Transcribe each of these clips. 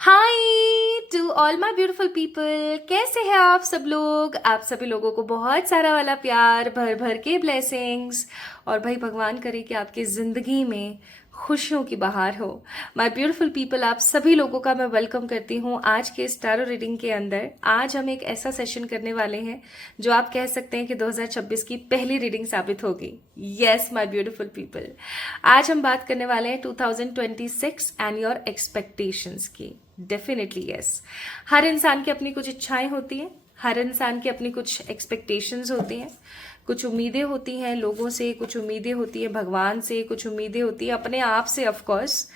Hi to all my beautiful people, कैसे हैं आप सब लोग। आप सभी लोगों को बहुत सारा वाला प्यार, भर भर के ब्लेसिंग्स। और भाई भगवान करे कि आपकी ज़िंदगी में खुशियों की बहार हो। माय ब्यूटीफुल पीपल, आप सभी लोगों का मैं वेलकम करती हूँ आज के इस टैरो रीडिंग के अंदर। आज हम एक ऐसा सेशन करने वाले हैं जो आप कह सकते हैं कि 2026 की पहली रीडिंग साबित होगी। यस माय ब्यूटीफुल पीपल, आज हम बात करने वाले हैं 2026 एंड योर एक्सपेक्टेशंस की। Definitely yes. हर इंसान की अपनी कुछ इच्छाएं होती हैं, हर इंसान की अपनी कुछ एक्सपेक्टेशंस होती हैं, कुछ उम्मीदें होती हैं लोगों से, कुछ उम्मीदें होती हैं भगवान से, कुछ उम्मीदें होती हैं अपने आप से ऑफ कोर्स।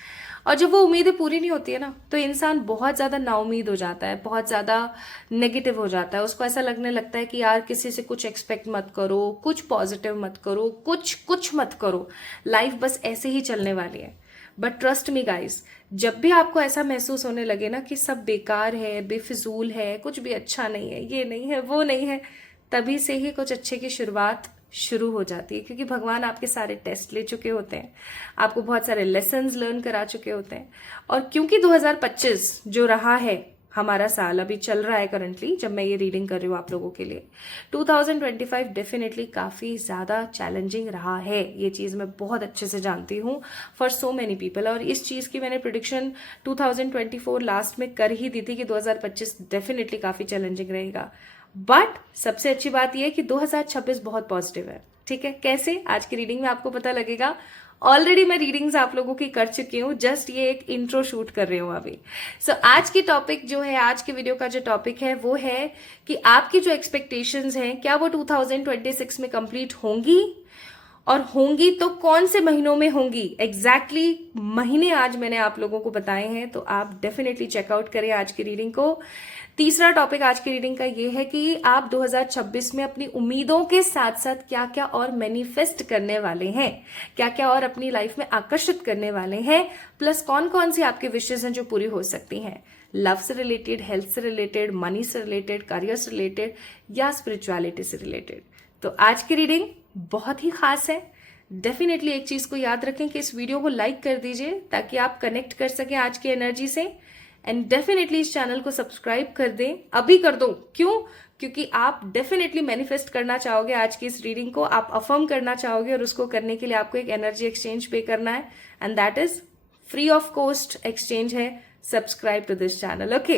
और जब वो उम्मीदें पूरी नहीं होती है ना, तो इंसान बहुत ज़्यादा नाउम्मीद हो जाता है, बहुत ज़्यादा नेगेटिव हो जाता है। उसको ऐसा लगने लगता है कि यार किसी से कुछ एक्सपेक्ट मत करो, कुछ पॉजिटिव मत करो, कुछ कुछ मत करो, लाइफ बस ऐसे ही चलने वाली है। बट ट्रस्ट मी गाइस, जब भी आपको ऐसा महसूस होने लगे ना कि सब बेकार है, बेफिजूल है, कुछ भी अच्छा नहीं है, ये नहीं है, वो नहीं है, तभी से ही कुछ अच्छे की शुरुआत शुरू हो जाती है। क्योंकि भगवान आपके सारे टेस्ट ले चुके होते हैं, आपको बहुत सारे लेसन्स लर्न करा चुके होते हैं। और क्योंकि 2025 जो रहा है हमारा साल, अभी चल रहा है करंटली जब मैं ये रीडिंग कर रही हूँ आप लोगों के लिए, 2025 डेफिनेटली काफ़ी ज़्यादा चैलेंजिंग रहा है। ये चीज़ मैं बहुत अच्छे से जानती हूँ फॉर सो मैनी पीपल। और इस चीज़ की मैंने प्रिडिक्शन 2024 लास्ट में कर ही दी थी कि 2025 डेफिनेटली काफ़ी चैलेंजिंग रहेगा। बट सबसे अच्छी बात यह है कि 2026 बहुत पॉजिटिव है। ठीक है, कैसे आज की रीडिंग में आपको पता लगेगा। ऑलरेडी मैं रीडिंग्स आप लोगों की कर चुकी हूँ, जस्ट ये एक इंट्रो शूट कर रही हूँ अभी। सो आज की टॉपिक जो है, आज के वीडियो का जो टॉपिक है वो है कि आपकी जो एक्सपेक्टेशंस हैं क्या वो 2026 में कंप्लीट होंगी, और होंगी तो कौन से महीनों में होंगी। एग्जैक्टली महीने आज मैंने आप लोगों को बताए हैं, तो आप डेफिनेटली चेकआउट करें आज की रीडिंग को। तीसरा टॉपिक आज की रीडिंग का ये है कि आप 2026 में अपनी उम्मीदों के साथ साथ क्या क्या और मैनिफेस्ट करने वाले हैं, क्या क्या और अपनी लाइफ में आकर्षित करने वाले हैं, प्लस कौन कौन सी आपकी विशेष हैं जो पूरी हो सकती हैं, लव से रिलेटेड, हेल्थ से रिलेटेड, मनी से रिलेटेड, करियर से रिलेटेड या स्पिरिचुअलिटी से रिलेटेड। तो आज की रीडिंग बहुत ही खास है। डेफिनेटली एक चीज को याद रखें कि इस वीडियो को लाइक कर दीजिए ताकि आप कनेक्ट कर सकें आज की एनर्जी से। एंड डेफिनेटली इस चैनल को सब्सक्राइब कर दें, अभी कर दो। क्यों? क्योंकि आप डेफिनेटली मैनिफेस्ट करना चाहोगे आज की इस रीडिंग को, आप अफर्म करना चाहोगे, और उसको करने के लिए आपको एक एनर्जी एक्सचेंज पे करना है, and that is free of cost exchange है। Subscribe to this channel. Okay,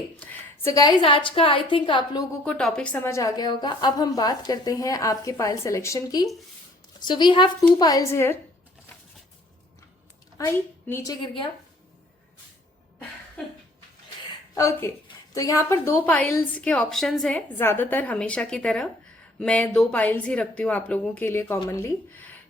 so guys आज का आई थिंक आप लोगों को टॉपिक समझ आ गया होगा। अब हम बात करते हैं आपके पाइल सिलेक्शन की। So we have 2 piles here. आई नीचे गिर गया। ओके, तो यहाँ पर 2 पाइल्स के ऑप्शंस हैं। ज्यादातर हमेशा की तरह मैं 2 पाइल्स ही रखती हूँ आप लोगों के लिए commonly.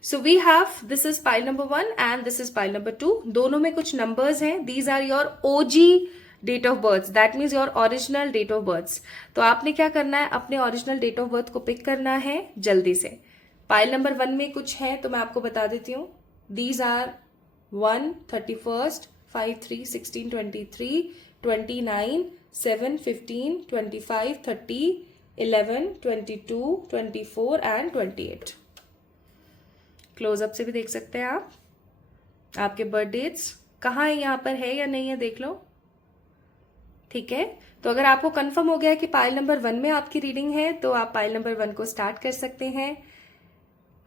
So we have, this is pile number 1 and this is pile number 2। दोनों में कुछ नंबर्स हैं। These are your OG date of birth, that means your original date of birth. तो आपने क्या करना है, अपने ओरिजिनल डेट ऑफ बर्थ को पिक करना है जल्दी से। पाइल नंबर 1 में कुछ है तो मैं आपको बता देती हूँ। These are 1, 31, 5, 3, 16, 23, 29, 7, 15, 25, 30, 11, 22, 24 and 28। क्लोजअप से भी देख सकते हैं आप। आपके बर्थ डेट्स कहाँ है, यहाँ पर है या नहीं है देख लो। ठीक है, तो अगर आपको कंफर्म हो गया कि पाइल नंबर 1 में आपकी रीडिंग है तो आप पाइल नंबर 1 को स्टार्ट कर सकते हैं।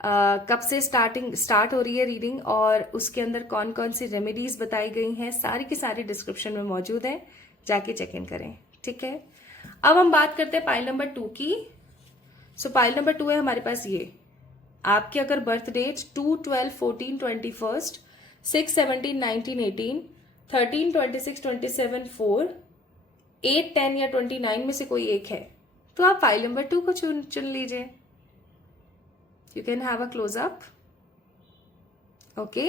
कब से स्टार्ट हो रही है रीडिंग और उसके अंदर कौन कौन सी रेमेडीज बताई गई हैं, सारी की सारी डिस्क्रिप्शन में मौजूद है, जाके चेक इन करें। ठीक है, अब हम बात करते हैं पाइल नंबर 2 की। सो पाइल नंबर 2 है हमारे पास ये। आपकी अगर बर्थ डेट 2, 12, 14, 21, 6, 17, 19, 18, 13, 26, 27, 4, 8, 10 या 29 में से कोई एक है तो आप पाइल नंबर 2 को चुन लीजिए। You can have a close up. Okay.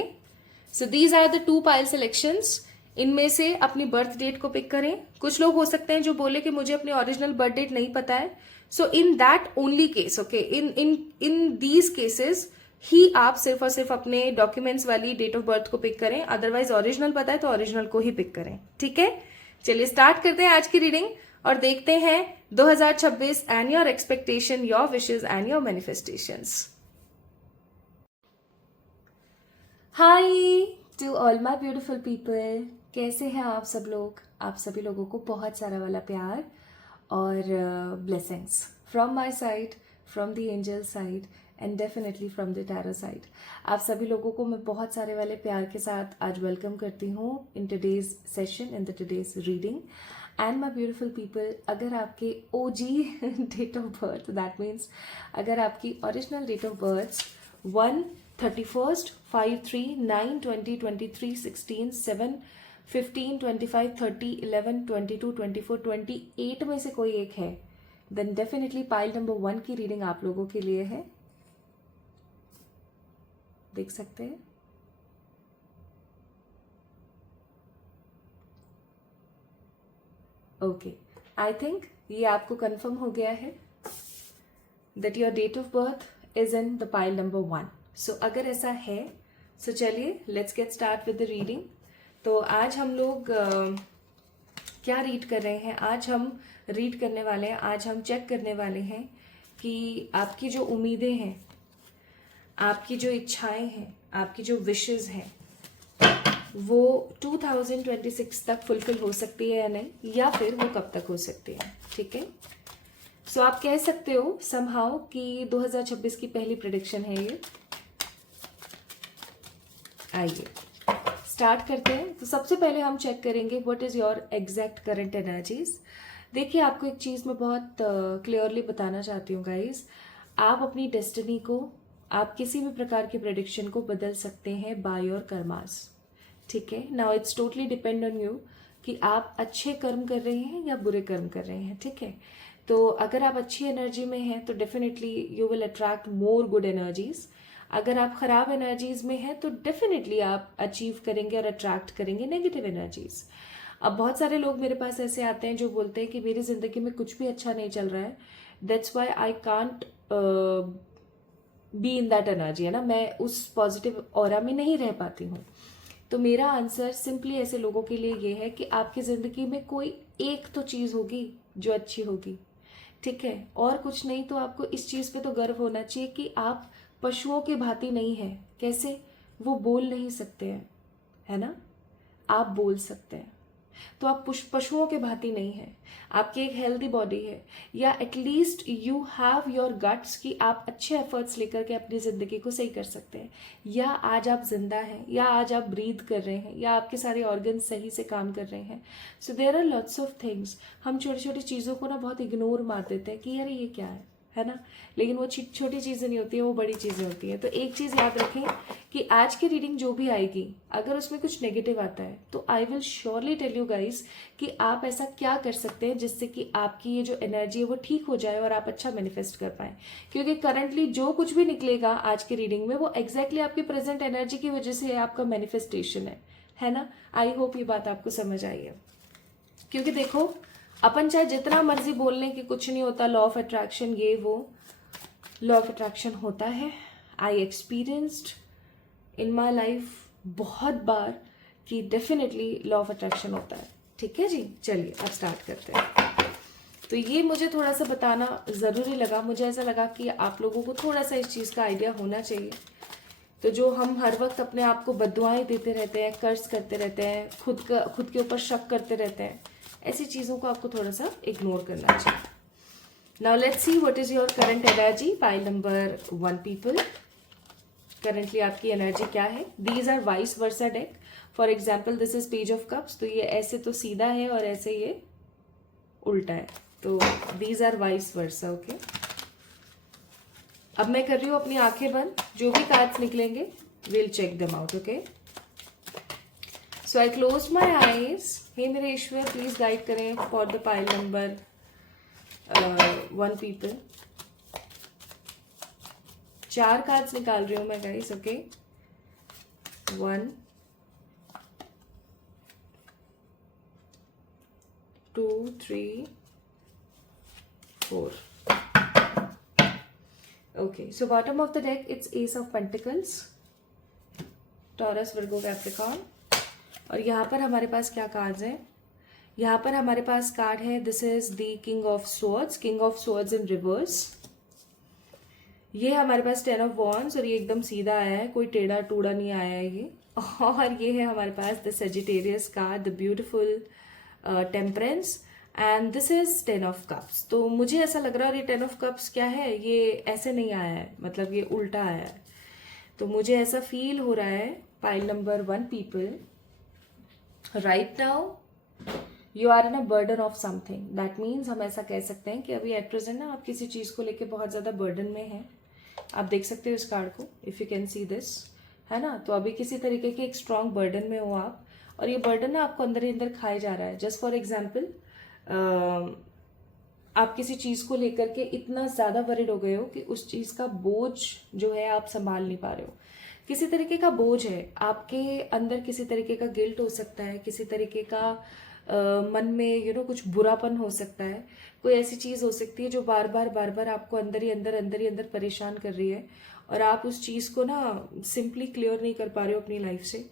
So these are the 2 pile selections. इनमें से अपनी बर्थ डेट को पिक करें। कुछ लोग हो सकते हैं जो बोले कि मुझे अपनी ओरिजिनल बर्थ डेट नहीं पता है। So in that only case, okay, in these cases ही आप सिर्फ और सिर्फ अपने डॉक्यूमेंट्स वाली डेट ऑफ बर्थ को पिक करें। अदरवाइज ओरिजिनल पता है तो ओरिजिनल को ही पिक करें। ठीक है, चलिए स्टार्ट करते हैं आज की रीडिंग और देखते हैं 2026 and your expectation, your wishes and your manifestations. Hi to all my beautiful people. कैसे हैं आप सब लोग? आप सभी लोगों को बहुत सारा वाला प्यार और blessings from my side, from the angel side and definitely from the tarot side. आप सभी लोगों को मैं बहुत सारे वाले प्यार के साथ आज वेलकम करती हूँ in today's session, in the today's reading. And my beautiful people, अगर आपके OG date of birth, that means अगर आपकी ओरिजिनल डेट ऑफ बर्थ 1/31, 5/3, 9, 20, 23, 16, 7, 15, 25, 30, 11, 22, 24, 28 में से कोई एक है, देन डेफिनेटली पाइल नंबर 1 की रीडिंग आप लोगों के लिए है। देख सकते हैं। ओके, आई थिंक ये आपको कंफर्म हो गया है that your date of birth is in the pile number 1। So अगर ऐसा है सो चलिए let's get start with the reading. तो आज हम लोग क्या रीड कर रहे हैं? आज हम रीड करने वाले हैं, आज हम चेक करने वाले हैं कि आपकी जो उम्मीदें हैं, आपकी जो इच्छाएं हैं, आपकी जो विशेस हैं, वो 2026 तक फुलफिल हो सकती है या नहीं, या फिर वो कब तक हो सकती है। ठीक है, सो आप कह सकते हो समहाउ कि 2026 की पहली प्रेडिक्शन है ये। आइए स्टार्ट करते हैं। तो सबसे पहले हम चेक करेंगे what is your exact current energies. देखिए, आपको एक चीज मैं बहुत क्लियरली बताना चाहती हूँ गाइज, आप अपनी डेस्टिनी को, आप किसी भी प्रकार की प्रेडिक्शन को बदल सकते हैं बाय योर कर्मास। ठीक है, now it's totally depend on you कि आप अच्छे कर्म कर रहे हैं या बुरे कर्म कर रहे हैं। ठीक है, तो अगर आप अच्छी एनर्जी में हैं तो definitely you will attract more good energies. अगर आप खराब एनर्जीज में हैं तो डेफिनेटली आप अचीव करेंगे और अट्रैक्ट करेंगे नेगेटिव एनर्जीज। अब बहुत सारे लोग मेरे पास ऐसे आते हैं जो बोलते हैं कि मेरी जिंदगी में कुछ भी अच्छा नहीं चल रहा है, that's why I can't be in that energy, है ना, मैं उस पॉजिटिव ऑरा में नहीं रह पाती हूँ। तो मेरा आंसर सिंपली ऐसे लोगों के लिए ये है कि आपकी जिंदगी में कोई एक तो चीज होगी जो अच्छी होगी। ठीक है, और कुछ नहीं तो आपको इस चीज पे तो गर्व होना चाहिए कि आप पशुओं की भांति नहीं है। कैसे? वो बोल नहीं सकते हैं, है ना, आप बोल सकते हैं। तो आप पशुओं के भांति नहीं है, आपकी एक हेल्दी बॉडी है, या at least you have your guts कि आप अच्छे एफर्ट्स लेकर के अपनी जिंदगी को सही कर सकते हैं। या आज आप जिंदा हैं, या आज आप ब्रीथ कर रहे हैं, या आपके सारे ऑर्गन सही से काम कर रहे हैं। So there are lots of things. हम छोटी छोटी चीज़ों को ना बहुत इग्नोर मार देते हैं कि यार ये क्या है ना, लेकिन वो छोटी चीज़ें नहीं होती है, वो बड़ी चीज़ें होती हैं। तो एक चीज़ याद रखें कि आज की रीडिंग जो भी आएगी, अगर उसमें कुछ नेगेटिव आता है तो I will surely tell you guys कि आप ऐसा क्या कर सकते हैं जिससे कि आपकी ये जो एनर्जी है वो ठीक हो जाए और आप अच्छा मैनिफेस्ट कर पाए। क्योंकि करंटली जो कुछ भी निकलेगा आज की रीडिंग में वो एग्जैक्टली आपकी प्रेजेंट एनर्जी की वजह से आपका मैनिफेस्टेशन है ना। आई होप ये बात आपको समझ आई है। क्योंकि देखो, अपन चाहे जितना मर्जी बोल लें कि कुछ नहीं होता, लॉ ऑफ अट्रैक्शन ये वो, लॉ ऑफ अट्रैक्शन होता है। I experienced in my life बहुत बार कि डेफिनेटली लॉ ऑफ अट्रैक्शन होता है। ठीक है जी, चलिए अब स्टार्ट करते हैं। तो ये मुझे थोड़ा सा बताना ज़रूरी लगा, मुझे ऐसा लगा कि आप लोगों को थोड़ा सा इस चीज़ का आइडिया होना चाहिए। तो जो हम हर वक्त अपने आप को बद्दुआएं देते रहते हैं, कर्ज करते रहते हैं, खुद के ऊपर शक करते रहते हैं, ऐसी चीज़ों को आपको थोड़ा सा इग्नोर करना चाहिए। Now let's see what is your current energy. Pile number 1 people, currently आपकी एनर्जी क्या है? These are vice versa deck. For example this is page of cups, तो ये ऐसे तो सीधा है और ऐसे ये उल्टा है, तो these are vice versa. Okay, अब मैं कर रही हूँ अपनी आंखें बंद, जो भी कार्ड्स निकलेंगे will check them out. Okay, so I close my eyes. हे मेरे ईश्वर, प्लीज गाइड करें for the pile number 1 people. 4 cards निकाल रही हूं मैं guys. Okay, 1, 2, 3, 4. Okay, so bottom of the deck it's Ace of Pentacles, Taurus, Virgo, Capricorn। और यहाँ पर हमारे पास क्या कार्ड्स हैं? यहाँ पर हमारे पास कार्ड है, this is the king of swords, king of swords in reverse. ये हमारे पास 10 ऑफ वॉन्ड्स, और ये एकदम सीधा आया है, कोई टेढ़ा टूढ़ा नहीं आया है ये। और ये है हमारे पास the Sagittarius card, the beautiful temperance, and this is 10 of cups. तो मुझे ऐसा लग रहा है, और ये 10 ऑफ कप्स क्या है, ये ऐसे नहीं आया है, मतलब ये उल्टा आया है। तो मुझे ऐसा फील हो रहा है, pile number 1 people, right now you are in a burden of something. That means हम ऐसा कह सकते हैं कि अभी एट प्रेजेंट ना आप किसी चीज़ को लेके बहुत ज़्यादा बर्डन में हैं। आप देख सकते हो इस कार्ड को, if you can see this, है ना। तो अभी किसी तरीके के एक स्ट्रॉन्ग बर्डन में हो आप, और ये बर्डन ना आपको अंदर ही अंदर खाए जा रहा है। जस्ट फॉर एग्जाम्पल, आप किसी चीज़ को लेकर के इतना ज़्यादा वरिड हो गए हो कि उस चीज़ का बोझ जो है आप संभाल नहीं पा रहे हो। किसी तरीके का बोझ है आपके अंदर, किसी तरीके का गिल्ट हो सकता है, किसी तरीके का मन में कुछ बुरापन हो सकता है। कोई ऐसी चीज़ हो सकती है जो बार बार आपको अंदर ही अंदर परेशान कर रही है, और आप उस चीज़ को ना सिंपली क्लियर नहीं कर पा रहे हो अपनी लाइफ से।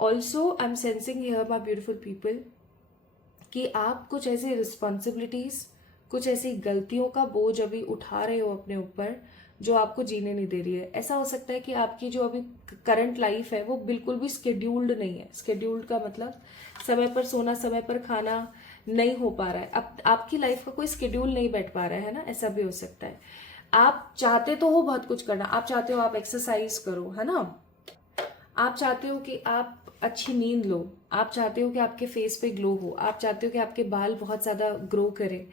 Also I am sensing here my beautiful people कि आप कुछ ऐसी रिस्पॉन्सिबिलिटीज़, कुछ ऐसी गलतियों का बोझ अभी उठा रहे हो अपने ऊपर जो आपको जीने नहीं दे रही है। ऐसा हो सकता है कि आपकी जो अभी करंट लाइफ है वो बिल्कुल भी स्केड्यूल्ड नहीं है। स्केड्यूल्ड का मतलब समय पर सोना, समय पर खाना नहीं हो पा रहा है। अब आपकी लाइफ का कोई स्केड्यूल नहीं बैठ पा रहा है ना, ऐसा भी हो सकता है। आप चाहते तो हो बहुत कुछ करना, आप चाहते हो आप एक्सरसाइज करो, है ना, आप चाहते हो कि आप अच्छी नींद लो, आप चाहते हो कि आपके फेस पे ग्लो हो, आप चाहते हो कि आपके बाल बहुत ज़्यादा ग्रो करें,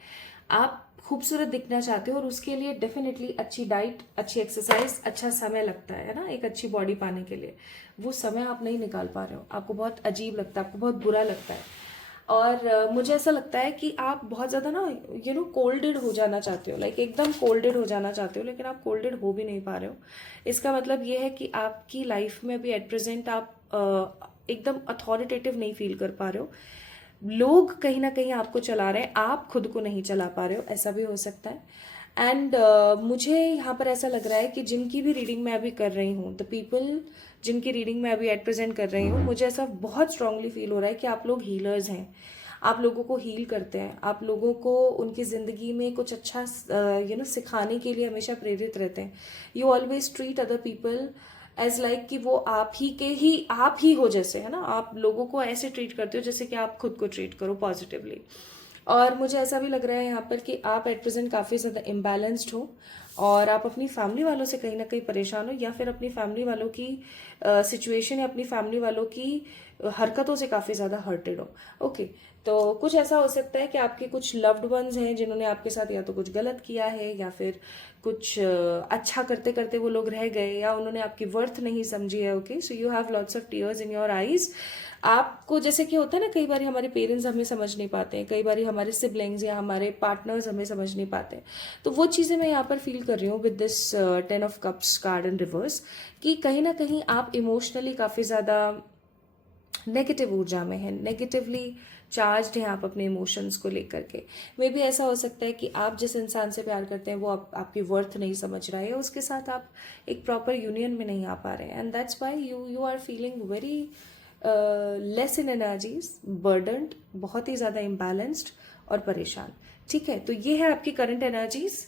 आप खूबसूरत दिखना चाहते हो, और उसके लिए डेफिनेटली अच्छी डाइट, अच्छी एक्सरसाइज, अच्छा समय लगता है ना, एक अच्छी बॉडी पाने के लिए। वो समय आप नहीं निकाल पा रहे हो, आपको बहुत अजीब लगता है, आपको बहुत बुरा लगता है। और मुझे ऐसा लगता है कि आप बहुत ज़्यादा ना कोल्डेड हो जाना चाहते हो, लाइक एकदम कोल्डेड हो जाना चाहते हो, लेकिन आप कोल्डेड हो भी नहीं पा रहे हो। इसका मतलब ये है कि आपकी लाइफ में भी एट प्रेजेंट आप एकदम अथॉरिटेटिव नहीं फील कर पा रहे हो। लोग कहीं ना कहीं आपको चला रहे हैं, आप खुद को नहीं चला पा रहे हो, ऐसा भी हो सकता है। एंड मुझे यहाँ पर ऐसा लग रहा है कि जिनकी भी रीडिंग मैं अभी कर रही हूँ, द पीपल जिनकी रीडिंग मैं अभी एट प्रेजेंट कर रही हूँ, मुझे ऐसा बहुत स्ट्रांगली फील हो रहा है कि आप लोग हीलर्स हैं। आप लोगों को हील करते हैं, आप लोगों को उनकी ज़िंदगी में कुछ अच्छा सिखाने के लिए हमेशा प्रेरित रहते हैं। You always treat other people as like कि वो आप ही हो जैसे, है ना। आप लोगों को ऐसे ट्रीट करते हो जैसे कि आप खुद को ट्रीट करो पॉजिटिवली। और मुझे ऐसा भी लग रहा है यहाँ पर कि आप एट प्रेजेंट काफ़ी ज़्यादा इम्बैलेंस्ड हो, और आप अपनी फैमिली वालों से कहीं ना कहीं परेशान हो, या फिर अपनी फैमिली वालों की सिचुएशन या अपनी फैमिली वालों की हरकतों से काफ़ी ज़्यादा हर्टेड हो। ओके, तो कुछ ऐसा हो सकता है कि आपके कुछ लव्ड वंस हैं जिन्होंने आपके साथ या तो कुछ गलत किया है, या फिर कुछ अच्छा करते करते वो लोग रह गए, या उन्होंने आपकी वर्थ नहीं समझी है। Okay, so you have lots of tears in your eyes. आपको जैसे कि होता है ना, कई बार हमारे पेरेंट्स हमें समझ नहीं पाते हैं, कई बार हमारे सिबलिंग्स या हमारे पार्टनर्स हमें समझ नहीं पाते हैं। तो वो चीज़ें मैं यहाँ पर फील कर रही हूँ with this 10 of cups card in reverse, कि कहीं ना कहीं आप इमोशनली काफ़ी ज़्यादा नेगेटिव ऊर्जा में है, नेगेटिवली चार्ज्ड हैं आप अपने इमोशंस को लेकर के। मे बी ऐसा हो सकता है कि आप जिस इंसान से प्यार करते हैं वो आपकी वर्थ नहीं समझ रहा है, उसके साथ आप एक प्रॉपर यूनियन में नहीं आ पा रहे हैं, and that's why you are feeling very less in energies, burdened, बहुत ही ज़्यादा इम्बैलेंस्ड और परेशान। ठीक है, तो ये है आपकी करंट एनर्जीज।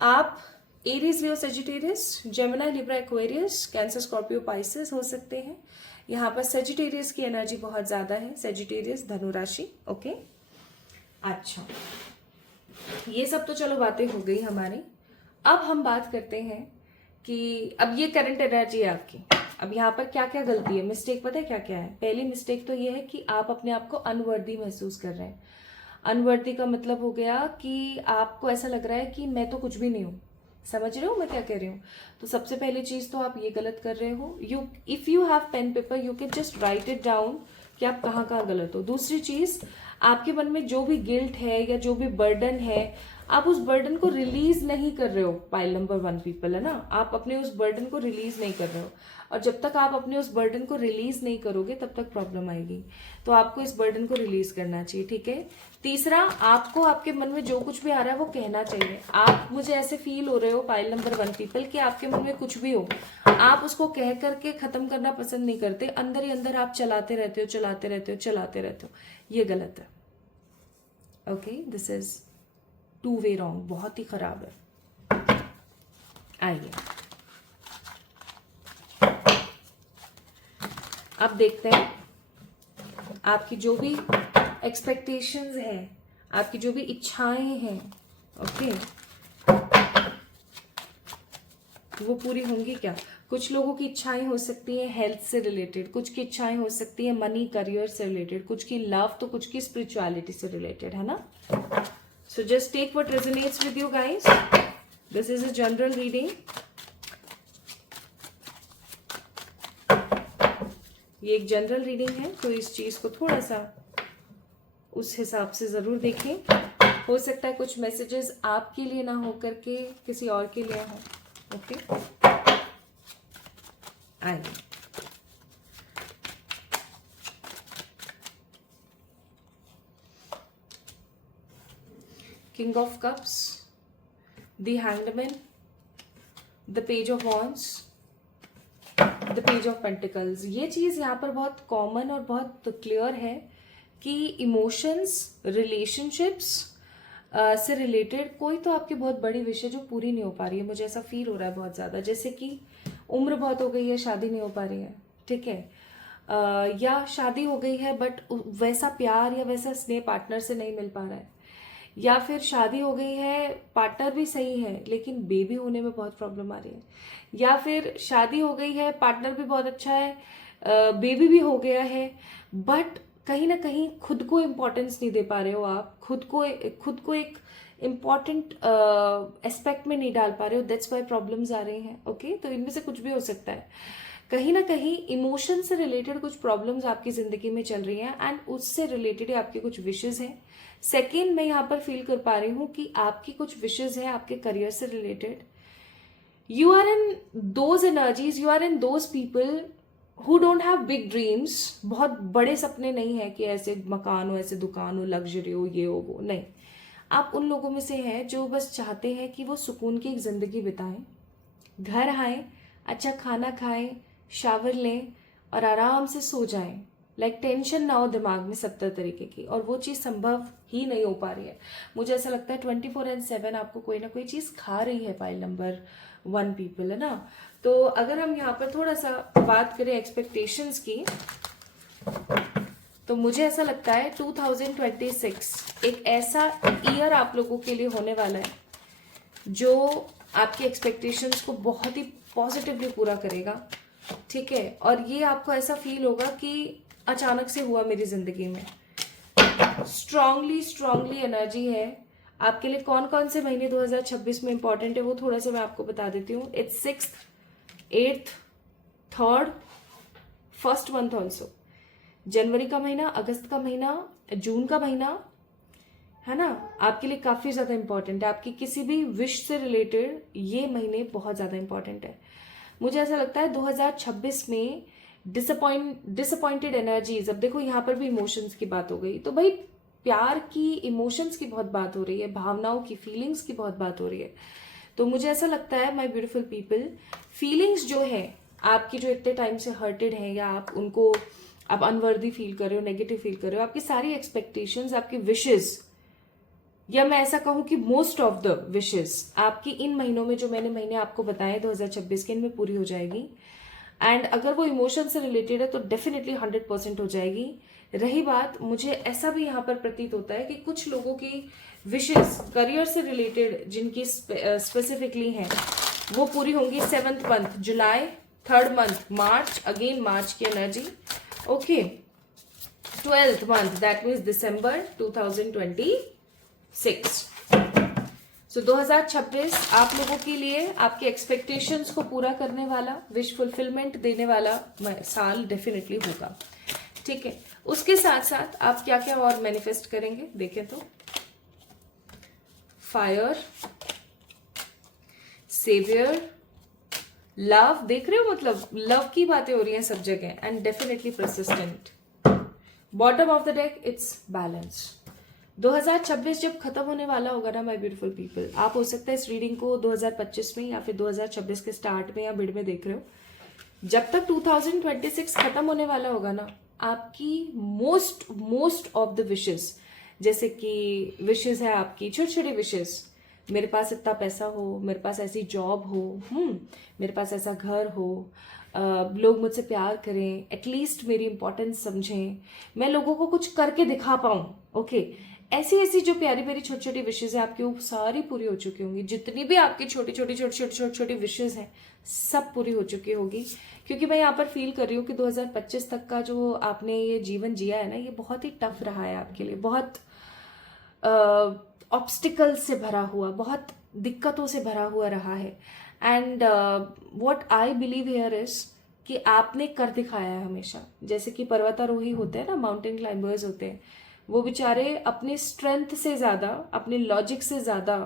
आप Aries, Leo, Sagittarius, Gemini, Libra, Aquarius, Cancer, Scorpio, Pisces हो सकते हैं। यहाँ पर सेजिटेरियस की एनर्जी बहुत ज़्यादा है, सेजिटेरियस धनु राशि। ओके, अच्छा, ये सब तो चलो बातें हो गई हमारी। अब हम बात करते हैं कि अब ये करंट एनर्जी है आपकी, अब यहाँ पर क्या क्या गलती है, मिस्टेक पता है क्या क्या है। पहली मिस्टेक तो ये है कि आप अपने आप को अनवर्दी महसूस कर रहे हैं। अनवर्दी का मतलब हो गया कि आपको ऐसा लग रहा है कि मैं तो कुछ भी नहीं हूँ। समझ रहे हो मैं क्या कह रही हूँ। तो सबसे पहली चीज तो आप ये गलत कर रहे हो। If you have pen paper you can just write it down कि आप कहाँ कहाँ गलत हो। दूसरी चीज, आपके मन में जो भी गिल्ट है या जो भी बर्डन है, आप उस बर्डन को रिलीज नहीं कर रहे हो। पाइल नंबर 1 पीपल, है ना, आप अपने उस बर्डन को रिलीज नहीं कर रहे हो, और जब तक आप अपने उस बर्डन को रिलीज नहीं करोगे तब तक प्रॉब्लम आएगी। तो आपको इस बर्डन को रिलीज करना चाहिए। ठीक है। तीसरा, आपको आपके मन में जो कुछ भी आ रहा है वो कहना चाहिए। आप मुझे ऐसे फील हो रहे हो पाइल नंबर 1 पीपल कि आपके मन में कुछ भी हो, आप उसको कह करके खत्म करना पसंद नहीं करते, अंदर ही अंदर आप चलाते रहते हो, चलाते रहते हो, चलाते रहते हो। ये गलत है। Okay, this is 2 way wrong, बहुत ही खराब है। आइए, अब देखते हैं आपकी जो भी एक्सपेक्टेशंस हैं, आपकी जो भी इच्छाएं हैं, ओके, वो पूरी होंगी क्या। कुछ लोगों की इच्छाएं हो सकती हैं हेल्थ से रिलेटेड, कुछ की इच्छाएं हो सकती है मनी करियर से रिलेटेड, कुछ की लव, तो कुछ की स्पिरिचुअलिटी से रिलेटेड, है ना। So just take what resonates with you guys, this is a general reading. ये एक जनरल रीडिंग है, तो इस चीज को थोड़ा सा उस हिसाब से जरूर देखें। हो सकता है कुछ मैसेजेस आपके लिए ना हो करके किसी और के लिए हो, ओके। आइए, king of cups, the hanged man, the page of wands, the page of pentacles. ये चीज यहाँ पर बहुत कॉमन और बहुत क्लियर है कि इमोशंस, रिलेशनशिप्स से रिलेटेड कोई तो आपकी बहुत बड़ी विषय जो पूरी नहीं हो पा रही है। मुझे ऐसा फील हो रहा है बहुत ज्यादा, जैसे कि उम्र बहुत हो गई है, शादी नहीं हो पा रही है, ठीक है, या शादी हो गई है बट वैसा प्यार या वैसा स्नेह पार्टनर से नहीं मिल पा रहा है, या फिर शादी हो गई है, पार्टनर भी सही है लेकिन बेबी होने में बहुत प्रॉब्लम आ रही है, या फिर शादी हो गई है, पार्टनर भी बहुत अच्छा है, बेबी भी हो गया है, बट कहीं ना कहीं खुद को इम्पोर्टेंस नहीं दे पा रहे हो आप, खुद को एक इम्पॉर्टेंट एस्पेक्ट में नहीं डाल पा रहे हो, दैट्स वाई प्रॉब्लम्स आ रही हैं, ओके। तो इनमें से कुछ भी हो सकता है, कहीं ना कहीं इमोशन से रिलेटेड कुछ प्रॉब्लम्स आपकी जिंदगी में चल रही हैं एंड उससे रिलेटेड आपके कुछ विशेज हैं। सेकेंड, मैं यहाँ पर फील कर पा रही हूँ कि आपकी कुछ विशेज हैं आपके करियर से related. You are in those energies, you are in those people who don't have big dreams. बहुत बड़े सपने नहीं है कि ऐसे मकान हो, ऐसे दुकान हो, लग्जरी हो, ये हो वो, नहीं। आप उन लोगों में से हैं जो बस चाहते हैं कि वो सुकून की एक जिंदगी बिताएं, घर आए, अच्छा खाना खाएं, शावर लें और आराम से सो जाएं, लाइक टेंशन ना हो दिमाग में 70 तरीके की, और वो चीज़ संभव ही नहीं हो पा रही है। मुझे ऐसा लगता है 24/7 आपको कोई ना कोई चीज़ खा रही है पाइल नंबर 1 पीपल, है ना। तो अगर हम यहाँ पर थोड़ा सा बात करें एक्सपेक्टेशंस की, तो मुझे ऐसा लगता है 2026 एक ऐसा ईयर आप लोगों के लिए होने वाला है जो आपकी एक्सपेक्टेशंस को बहुत ही पॉजिटिवली पूरा करेगा, ठीक है। और ये आपको ऐसा फील होगा कि अचानक से हुआ मेरी जिंदगी में। स्ट्रांगली एनर्जी है आपके लिए। कौन कौन से महीने 2026 में इंपॉर्टेंट है वो थोड़ा सा मैं आपको बता देती हूँ। It's 6th, 8th, 3rd, 1st month also. जनवरी का महीना, अगस्त का महीना, जून का महीना, है ना, आपके लिए काफी ज्यादा इंपॉर्टेंट है। आपकी किसी भी विश से रिलेटेड ये महीने बहुत ज्यादा इंपॉर्टेंट है। मुझे ऐसा लगता है 2026 में डिसअपॉइंटेड एनर्जीज, अब देखो यहाँ पर भी इमोशंस की बात हो गई, तो भाई प्यार की, इमोशंस की बहुत बात हो रही है, भावनाओं की, फीलिंग्स की बहुत बात हो रही है। तो मुझे ऐसा लगता है माय ब्यूटीफुल पीपल, फीलिंग्स जो है आपकी, जो इतने टाइम से हर्टेड है या आप उनको आप अनवर्दी फील कर रहे हो, नेगेटिव फील कर रहे हो, आपकी सारी एक्सपेक्टेशंस, आपकी विशेज, या मैं ऐसा कहूं कि मोस्ट ऑफ द विशेज आपकी इन महीनों में, जो मैंने महीने आपको बताए 2026 के, इनमें पूरी हो जाएगी। एंड अगर वो इमोशन से रिलेटेड है तो डेफिनेटली 100% हो जाएगी। रही बात, मुझे ऐसा भी यहाँ पर प्रतीत होता है कि कुछ लोगों की विशेज करियर से रिलेटेड जिनकी स्पेसिफिकली हैं वो पूरी होंगी 7th month July, 3rd month March, again March की energy, okay, 12th month that means December 2026। So 2026 आप लोगों के लिए आपके एक्सपेक्टेशंस को पूरा करने वाला, विश फुलफिलमेंट देने वाला साल डेफिनेटली होगा, ठीक है। उसके साथ साथ आप क्या क्या और मैनिफेस्ट करेंगे देखें तो, फायर, सेवियर, लव, देख रहे हो, मतलब लव की बातें हो रही हैं सब जगह, and definitely persistent. Bottom of the deck it's balance. 2026 जब खत्म होने वाला होगा ना माय ब्यूटीफुल पीपल, आप हो सकता है इस रीडिंग को 2025 में या फिर 2026 के स्टार्ट में या मिड में देख रहे हो। जब तक 2026 खत्म होने वाला होगा ना, आपकी मोस्ट ऑफ द विशेस, जैसे कि विशेस है आपकी छोटी छोटी विशेस, मेरे पास इतना पैसा हो, मेरे पास ऐसी जॉब हो, मेरे पास ऐसा घर हो, लोग मुझसे प्यार करें, एटलीस्ट मेरी इंपॉर्टेंस समझें, मैं लोगों को कुछ करके दिखा पाऊँ। ओके, ऐसी ऐसी जो प्यारी प्यारी छोटी छोटी विशेज है आपकी, वो सारी पूरी हो चुकी होंगी। जितनी भी आपकी छोटी छोटी छोटी छोटी छोटी छोटी विशेज हैं, सब पूरी हो चुकी होगी। क्योंकि मैं यहाँ पर फील कर रही हूँ कि 2025 तक का जो आपने ये जीवन जिया है ना, ये बहुत ही टफ रहा है आपके लिए, बहुत ऑब्स्टिकल से भरा हुआ, बहुत दिक्कतों से भरा हुआ रहा है। And what I believe here is कि आपने कर दिखाया है हमेशा। जैसे कि पर्वतारोही होते हैं ना, माउंटेन क्लाइंबर्स होते हैं, वो बेचारे अपनी स्ट्रेंथ से ज़्यादा, अपने लॉजिक से ज़्यादा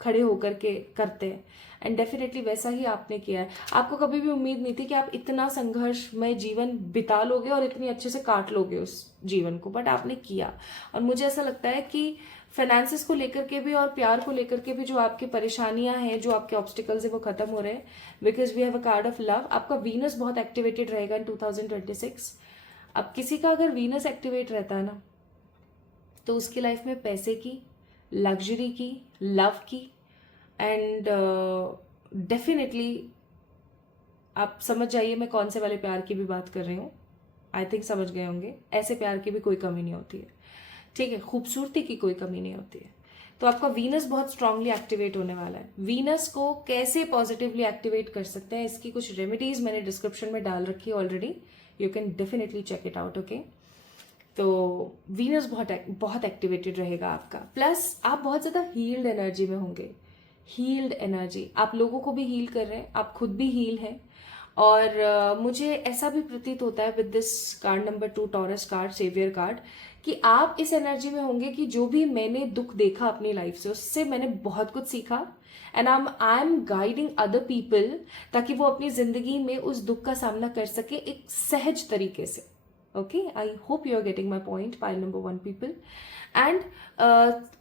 खड़े होकर के करते हैं। एंड डेफिनेटली वैसा ही आपने किया है। आपको कभी भी उम्मीद नहीं थी कि आप इतना संघर्षमय जीवन बिता लोगे और इतनी अच्छे से काट लोगे उस जीवन को, बट आपने किया। और मुझे ऐसा लगता है कि फाइनेंसिस को लेकर के भी और प्यार को लेकर के भी जो आपकी परेशानियां हैं, जो आपके ऑब्स्टिकल्स है, वो खत्म हो रहे हैं, because we have a card of love. आपका वीनस बहुत एक्टिवेटेड रहेगा इन 2026। अब किसी का अगर वीनस एक्टिवेट रहता है ना, तो उसकी लाइफ में पैसे की, लग्जरी की, लव की, एंड डेफिनेटली आप समझ जाइए मैं कौन से वाले प्यार की भी बात कर रही हूँ। आई थिंक समझ गए होंगे। ऐसे प्यार की भी कोई कमी नहीं होती है, ठीक है, खूबसूरती की कोई कमी नहीं होती है। तो आपका वीनस बहुत स्ट्रांगली एक्टिवेट होने वाला है। वीनस को कैसे पॉजिटिवली एक्टिवेट कर सकते हैं, इसकी कुछ रेमेडीज मैंने डिस्क्रिप्शन में डाल रखी है already, you can definitely check it out. Okay, तो वीनस बहुत एक्टिवेटेड रहेगा आपका। प्लस आप बहुत ज़्यादा हील्ड एनर्जी में होंगे। हील्ड एनर्जी, आप लोगों को भी हील कर रहे हैं, आप खुद भी हील हैं। और मुझे ऐसा भी प्रतीत होता है with this card number 2, Taurus card, saviour card, कि आप इस एनर्जी में होंगे कि जो भी मैंने दुख देखा अपनी लाइफ से, उससे मैंने बहुत कुछ सीखा। And I am guiding other people ताकि वो अपनी जिंदगी में उस दुख का सामना कर सके एक सहज तरीके से। Okay, I hope you are getting my point, pile number 1 people. And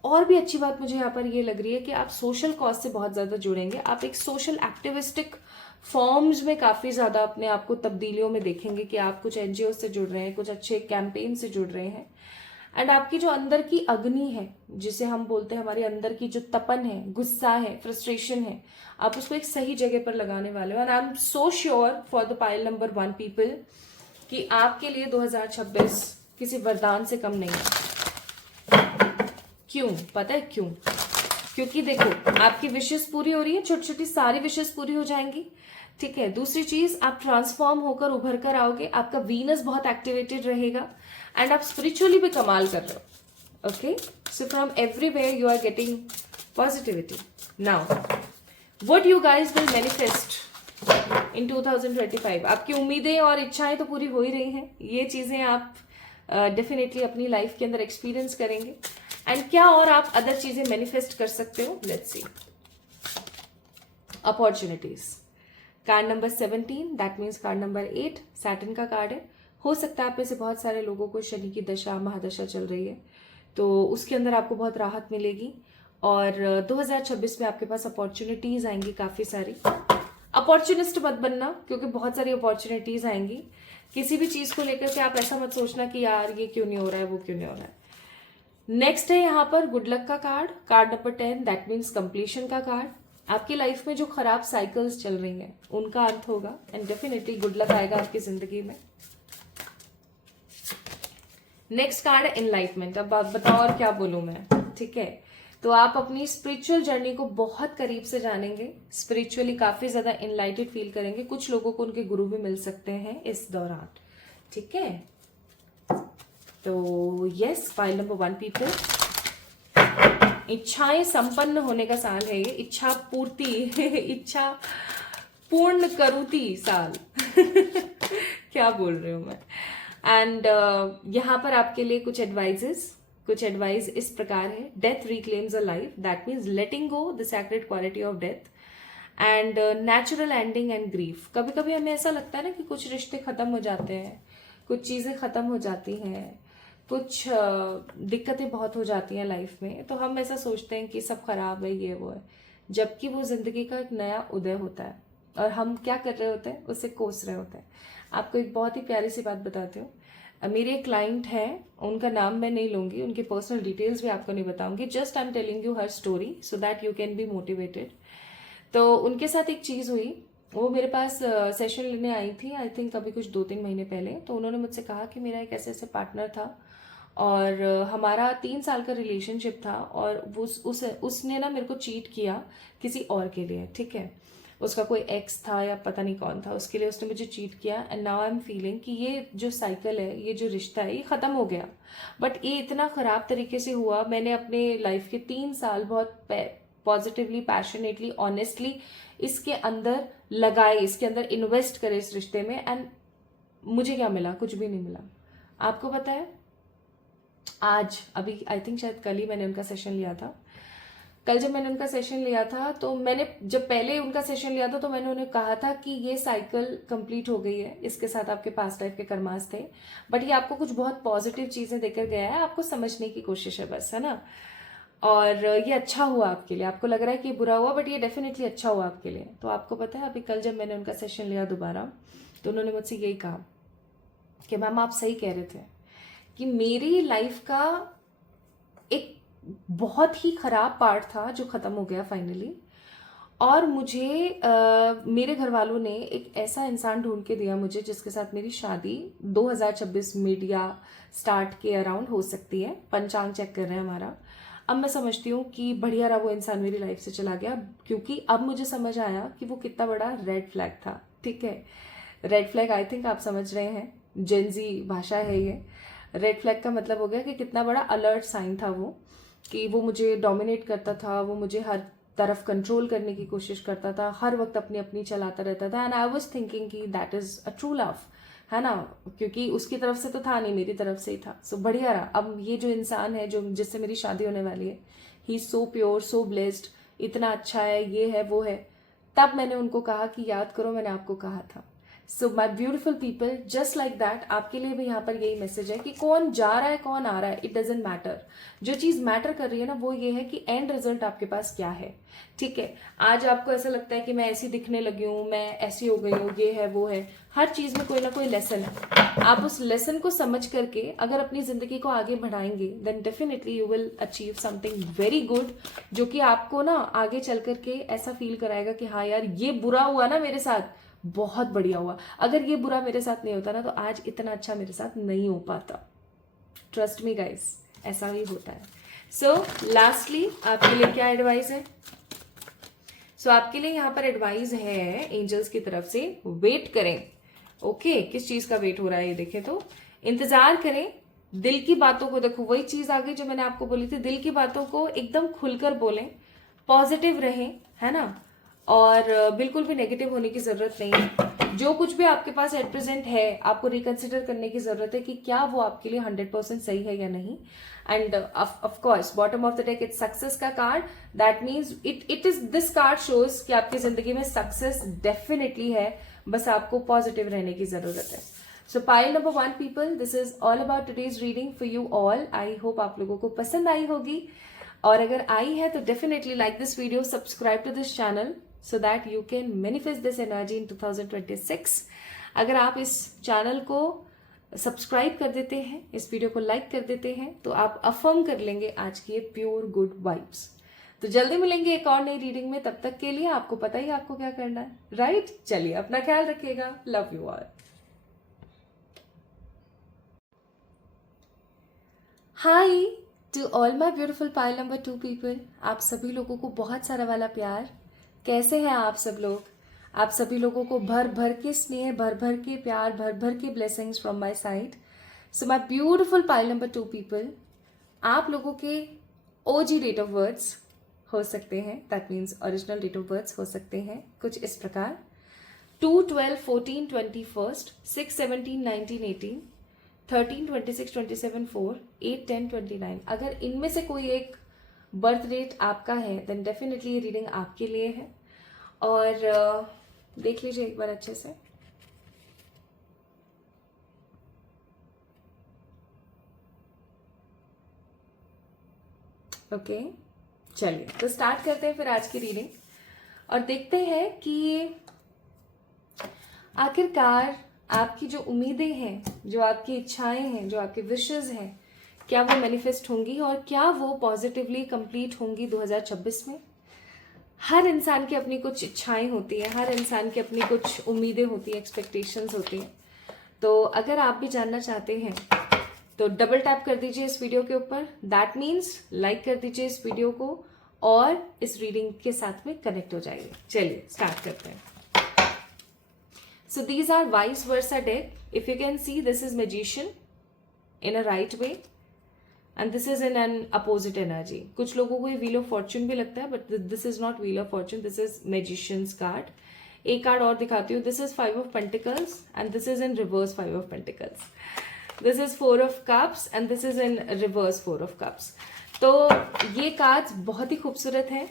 और भी अच्छी बात मुझे यहाँ पर ये लग रही है कि आप सोशल कॉज से बहुत ज़्यादा जुड़ेंगे। आप एक सोशल एक्टिविस्टिक फॉर्म्स में काफ़ी ज़्यादा अपने आप को तब्दीलियों में देखेंगे कि आप कुछ एनजीओ से जुड़ रहे हैं, कुछ अच्छे कैंपेन से जुड़ रहे हैं। एंड आपकी जो अंदर की अग्नि है, जिसे हम बोलते हैं हमारे अंदर की जो तपन है, गुस्सा है, फ्रस्ट्रेशन है, आप उसको एक सही जगह पर लगाने वाले हो। And I am so sure for the pile number 1 people कि आपके लिए 2026 किसी वरदान से कम नहीं है। क्यों पता है क्यों? क्योंकि देखो, आपकी विशेष पूरी हो रही है, छोटी छोटी सारी विशेष पूरी हो जाएंगी, ठीक है। दूसरी चीज, आप ट्रांसफॉर्म होकर उभर कर आओगे, आपका वीनस बहुत एक्टिवेटेड रहेगा, एंड आप स्पिरिचुअली भी कमाल कर रहे हो। Okay, so from everywhere you are getting positivity. Now what you guys will manifest in 2025? आपकी उम्मीदें और इच्छाएं तो पूरी हो ही रही हैं, ये चीजें आप डेफिनेटली अपनी लाइफ के अंदर एक्सपीरियंस करेंगे। एंड क्या और आप अदर चीजें मैनिफेस्ट कर सकते हो, let's C. Opportunities, card number 17, that means card number 8 Saturn का कार्ड है। हो सकता है आप में से बहुत सारे लोगों को शनि की दशा, महादशा चल रही है, तो उसके अंदर आपको बहुत राहत मिलेगी। और 2026 में आपके पास अपॉर्चुनिटीज आएंगी काफी सारी। अपॉर्चुनिस्ट मत बनना, क्योंकि बहुत सारी अपॉर्चुनिटीज आएंगी। किसी भी चीज को लेकर के आप ऐसा मत सोचना कि यार ये क्यों नहीं हो रहा है, वो क्यों नहीं हो रहा है। नेक्स्ट है यहाँ पर गुड लक का card, card number 10, that means completion का कार्ड। आपकी लाइफ में जो खराब साइकिल्स चल रही हैं उनका अंत होगा, एंड डेफिनेटली गुड लक आएगा आपकी जिंदगी में। नेक्स्ट कार्ड है एनलाइटमेंट। अब आप बताओ और क्या बोलूं मैं, ठीक है। तो आप अपनी स्पिरिचुअल जर्नी को बहुत करीब से जानेंगे, स्पिरिचुअली काफी ज्यादा एनलाइटेड फील करेंगे। कुछ लोगों को उनके गुरु भी मिल सकते हैं इस दौरान, ठीक है। तो यस, फाइल नंबर 1 पीपल, इच्छाएं संपन्न होने का साल है ये, इच्छा पूर्ति इच्छा पूर्ण करूती साल क्या बोल रही हूं मैं। एंड यहाँ पर आपके लिए कुछ एडवाइस इस प्रकार है। Death reclaims a life, that means letting go the sacred quality of death, and natural ending and grief. कभी कभी हमें ऐसा लगता है ना कि कुछ रिश्ते खत्म हो जाते हैं, कुछ चीजें खत्म हो जाती हैं, कुछ दिक्कतें बहुत हो जाती हैं लाइफ में, तो हम ऐसा सोचते हैं कि सब खराब है, ये वो है, जबकि वो जिंदगी का एक नया उदय होता है और हम क्या कर रहे होते हैं, उसे कोस रहे होते हैं। आपको एक बहुत ही प्यारी सी बात बताती हूँ। मेरे एक क्लाइंट है, उनका नाम मैं नहीं लूंगी, उनकी पर्सनल डिटेल्स भी आपको नहीं बताऊंगी, just I am telling you her story so that you can be motivated. तो उनके साथ एक चीज हुई वो मेरे पास सेशन लेने आई थी, आई थिंक अभी कुछ 2-3 महीने पहले। तो उन्होंने मुझसे कहा कि मेरा एक ऐसे ऐसे पार्टनर था और हमारा 3 साल का रिलेशनशिप था और उसने ना मेरे को चीट किया किसी और के लिए, ठीक है। उसका कोई एक्स था या पता नहीं कौन था, उसके लिए उसने मुझे चीट किया। And now I am feeling कि ये जो साइकिल है, ये जो रिश्ता है, ये ख़त्म हो गया। बट ये इतना ख़राब तरीके से हुआ। मैंने अपने लाइफ के 3 साल बहुत पॉजिटिवली, पैशनेटली, ऑनेस्टली इसके अंदर लगाए, इसके अंदर इन्वेस्ट करे इस रिश्ते में। एंड मुझे क्या मिला? कुछ भी नहीं मिला। आपको पता है, आज अभी आई थिंक शायद कल ही मैंने उनका सेशन लिया था। कल जब मैंने उनका सेशन लिया था तो मैंने जब पहले उनका सेशन लिया था तो मैंने उन्हें कहा था कि ये साइकिल कंप्लीट हो गई है, इसके साथ आपके पास्ट लाइफ के कर्मास थे, बट ये आपको कुछ बहुत पॉजिटिव चीजें देकर गया है, आपको समझने की कोशिश है बस, है ना। और ये अच्छा हुआ आपके लिए। आपको लग रहा है कि ये बुरा हुआ, बट ये डेफिनेटली अच्छा हुआ आपके लिए। तो आपको पता है, अभी कल जब मैंने उनका सेशन लिया दोबारा, तो उन्होंने मुझसे यही कहा कि मैम आप सही कह रहे थे कि मेरी लाइफ का एक बहुत ही खराब पार्ट था जो खत्म हो गया फाइनली। और मुझे मेरे घर वालों ने एक ऐसा इंसान ढूंढ के दिया मुझे जिसके साथ मेरी शादी 2026 मीडिया स्टार्ट के अराउंड हो सकती है। पंचांग चेक कर रहे हैं हमारा। अब मैं समझती हूँ कि बढ़िया रहा वो इंसान मेरी लाइफ से चला गया, क्योंकि अब मुझे समझ आया कि वो कितना बड़ा रेड फ्लैग था, ठीक है। रेड फ्लैग आई थिंक आप समझ रहे हैं, जेंजी भाषा है ये। रेड फ्लैग का मतलब हो गया कि कितना बड़ा अलर्ट साइन था वो, कि वो मुझे डोमिनेट करता था, वो मुझे हर तरफ कंट्रोल करने की कोशिश करता था, हर वक्त अपनी अपनी चलाता रहता था। एंड आई वाज थिंकिंग कि that is a true love, है ना, क्योंकि उसकी तरफ से तो था नहीं, मेरी तरफ से ही था। सो बढ़िया रहा। अब ये जो इंसान है जो जिससे मेरी शादी होने वाली है, he is so pure, so blessed, इतना अच्छा है, ये है वो है। तब मैंने उनको कहा कि याद करो मैंने आपको कहा था। So my beautiful people, just like that आपके लिए भी यहाँ पर यही मैसेज है कि कौन जा रहा है कौन आ रहा है, इट डजेंट मैटर। जो चीज मैटर कर रही है ना वो ये है कि एंड रिजल्ट आपके पास क्या है, ठीक है। आज आपको ऐसा लगता है कि मैं ऐसी दिखने लगी हूँ, मैं ऐसी हो गई हूँ, ये है वो है, हर चीज में कोई ना कोई लेसन है। आप उस लेसन को समझ करके अगर अपनी जिंदगी को आगे बढ़ाएंगे, then definitely you will achieve something very good, जो कि आपको ना आगे चल करके ऐसा फील कराएगा कि हाँ यार ये बुरा हुआ ना मेरे साथ, बहुत बढ़िया हुआ। अगर ये बुरा मेरे साथ नहीं होता ना तो आज इतना अच्छा मेरे साथ नहीं हो पाता। ट्रस्ट मी गाइस, ऐसा ही होता है। सो लास्टली आपके लिए क्या एडवाइस है? आपके लिए यहाँ पर एडवाइस है एंजल्स की तरफ से, वेट करें। ओके, किस चीज का वेट हो रहा है ये देखें तो, इंतजार करें। दिल की बातों को, देखो वही चीज आ गई जो मैंने आपको बोली थी, दिल की बातों को एकदम खुलकर बोलें, पॉजिटिव रहें, है ना। और बिल्कुल भी नेगेटिव होने की जरूरत नहीं है। जो कुछ भी आपके पास एट प्रेजेंट है, आपको रिकंसिडर करने की जरूरत है कि क्या वो आपके लिए 100% सही है या नहीं। And of course bottom of the deck it's success का card, that means it is this card shows कि आपकी जिंदगी में सक्सेस डेफिनेटली है, बस आपको पॉजिटिव रहने की जरूरत है। सो pile number 1 people, this is all about today's reading for you all. I hope आप लोगों को पसंद आई होगी, और अगर आई है तो definitely like this video, subscribe to this channel so that you can manifest this energy in 2026। अगर आप इस चैनल को सब्सक्राइब कर देते हैं, इस वीडियो को लाइक कर देते हैं, तो आप अफर्म कर लेंगे आज की ये प्योर गुड वाइब्स। तो जल्दी मिलेंगे एक और नई रीडिंग में, तब तक के लिए आपको पता ही आपको क्या करना है, राइट। चलिए अपना ख्याल रखिएगा, love you all. Hi to all my beautiful pile number 2 people, आप सभी लोगों को बहुत सारा वाला प्यार। कैसे हैं आप सब लोग? आप सभी लोगों को भर भर के स्नेह, भर भर के प्यार, भर भर के blessings from my side. So my beautiful pile number 2 people, आप लोगों के ओजी डेट ऑफ बर्थ्स हो सकते हैं, that means original date of births हो सकते हैं कुछ इस प्रकार: 2, 12, 14, 21, 6, 17, 19, 18, 13, 26, 27, 4, 8, 10, 29। अगर इनमें से कोई एक बर्थ डेट आपका है देन डेफिनेटली ये रीडिंग आपके लिए है। और देख लीजिए एक बार अच्छे से। ओके, चलिए तो स्टार्ट करते हैं फिर आज की रीडिंग, और देखते हैं कि आखिरकार आपकी जो उम्मीदें हैं, जो आपकी इच्छाएं हैं, जो आपके विशेस हैं, क्या वो मैनिफेस्ट होंगी और क्या वो पॉजिटिवली कंप्लीट होंगी 2026 में। हर इंसान की अपनी कुछ इच्छाएं होती हैं, हर इंसान की अपनी कुछ उम्मीदें होती हैं, एक्सपेक्टेशंस होती हैं। तो अगर आप भी जानना चाहते हैं तो डबल टैप कर दीजिए इस वीडियो के ऊपर, दैट मीन्स लाइक कर दीजिए इस वीडियो को और इस रीडिंग के साथ में कनेक्ट हो जाइए। चलिए स्टार्ट करते हैं। So these are vice versa deck. If you can see, this is magician in a right way and this is in an opposite energy. कुछ लोगों को ये wheel of fortune भी लगता है, but this is not wheel of fortune, this is magician's card. एक card और दिखाती हूँ. This is 5 of pentacles and this is in reverse 5 of pentacles. This is 4 of cups and this is in reverse 4 of cups. तो ये cards बहुत ही खूबसूरत हैं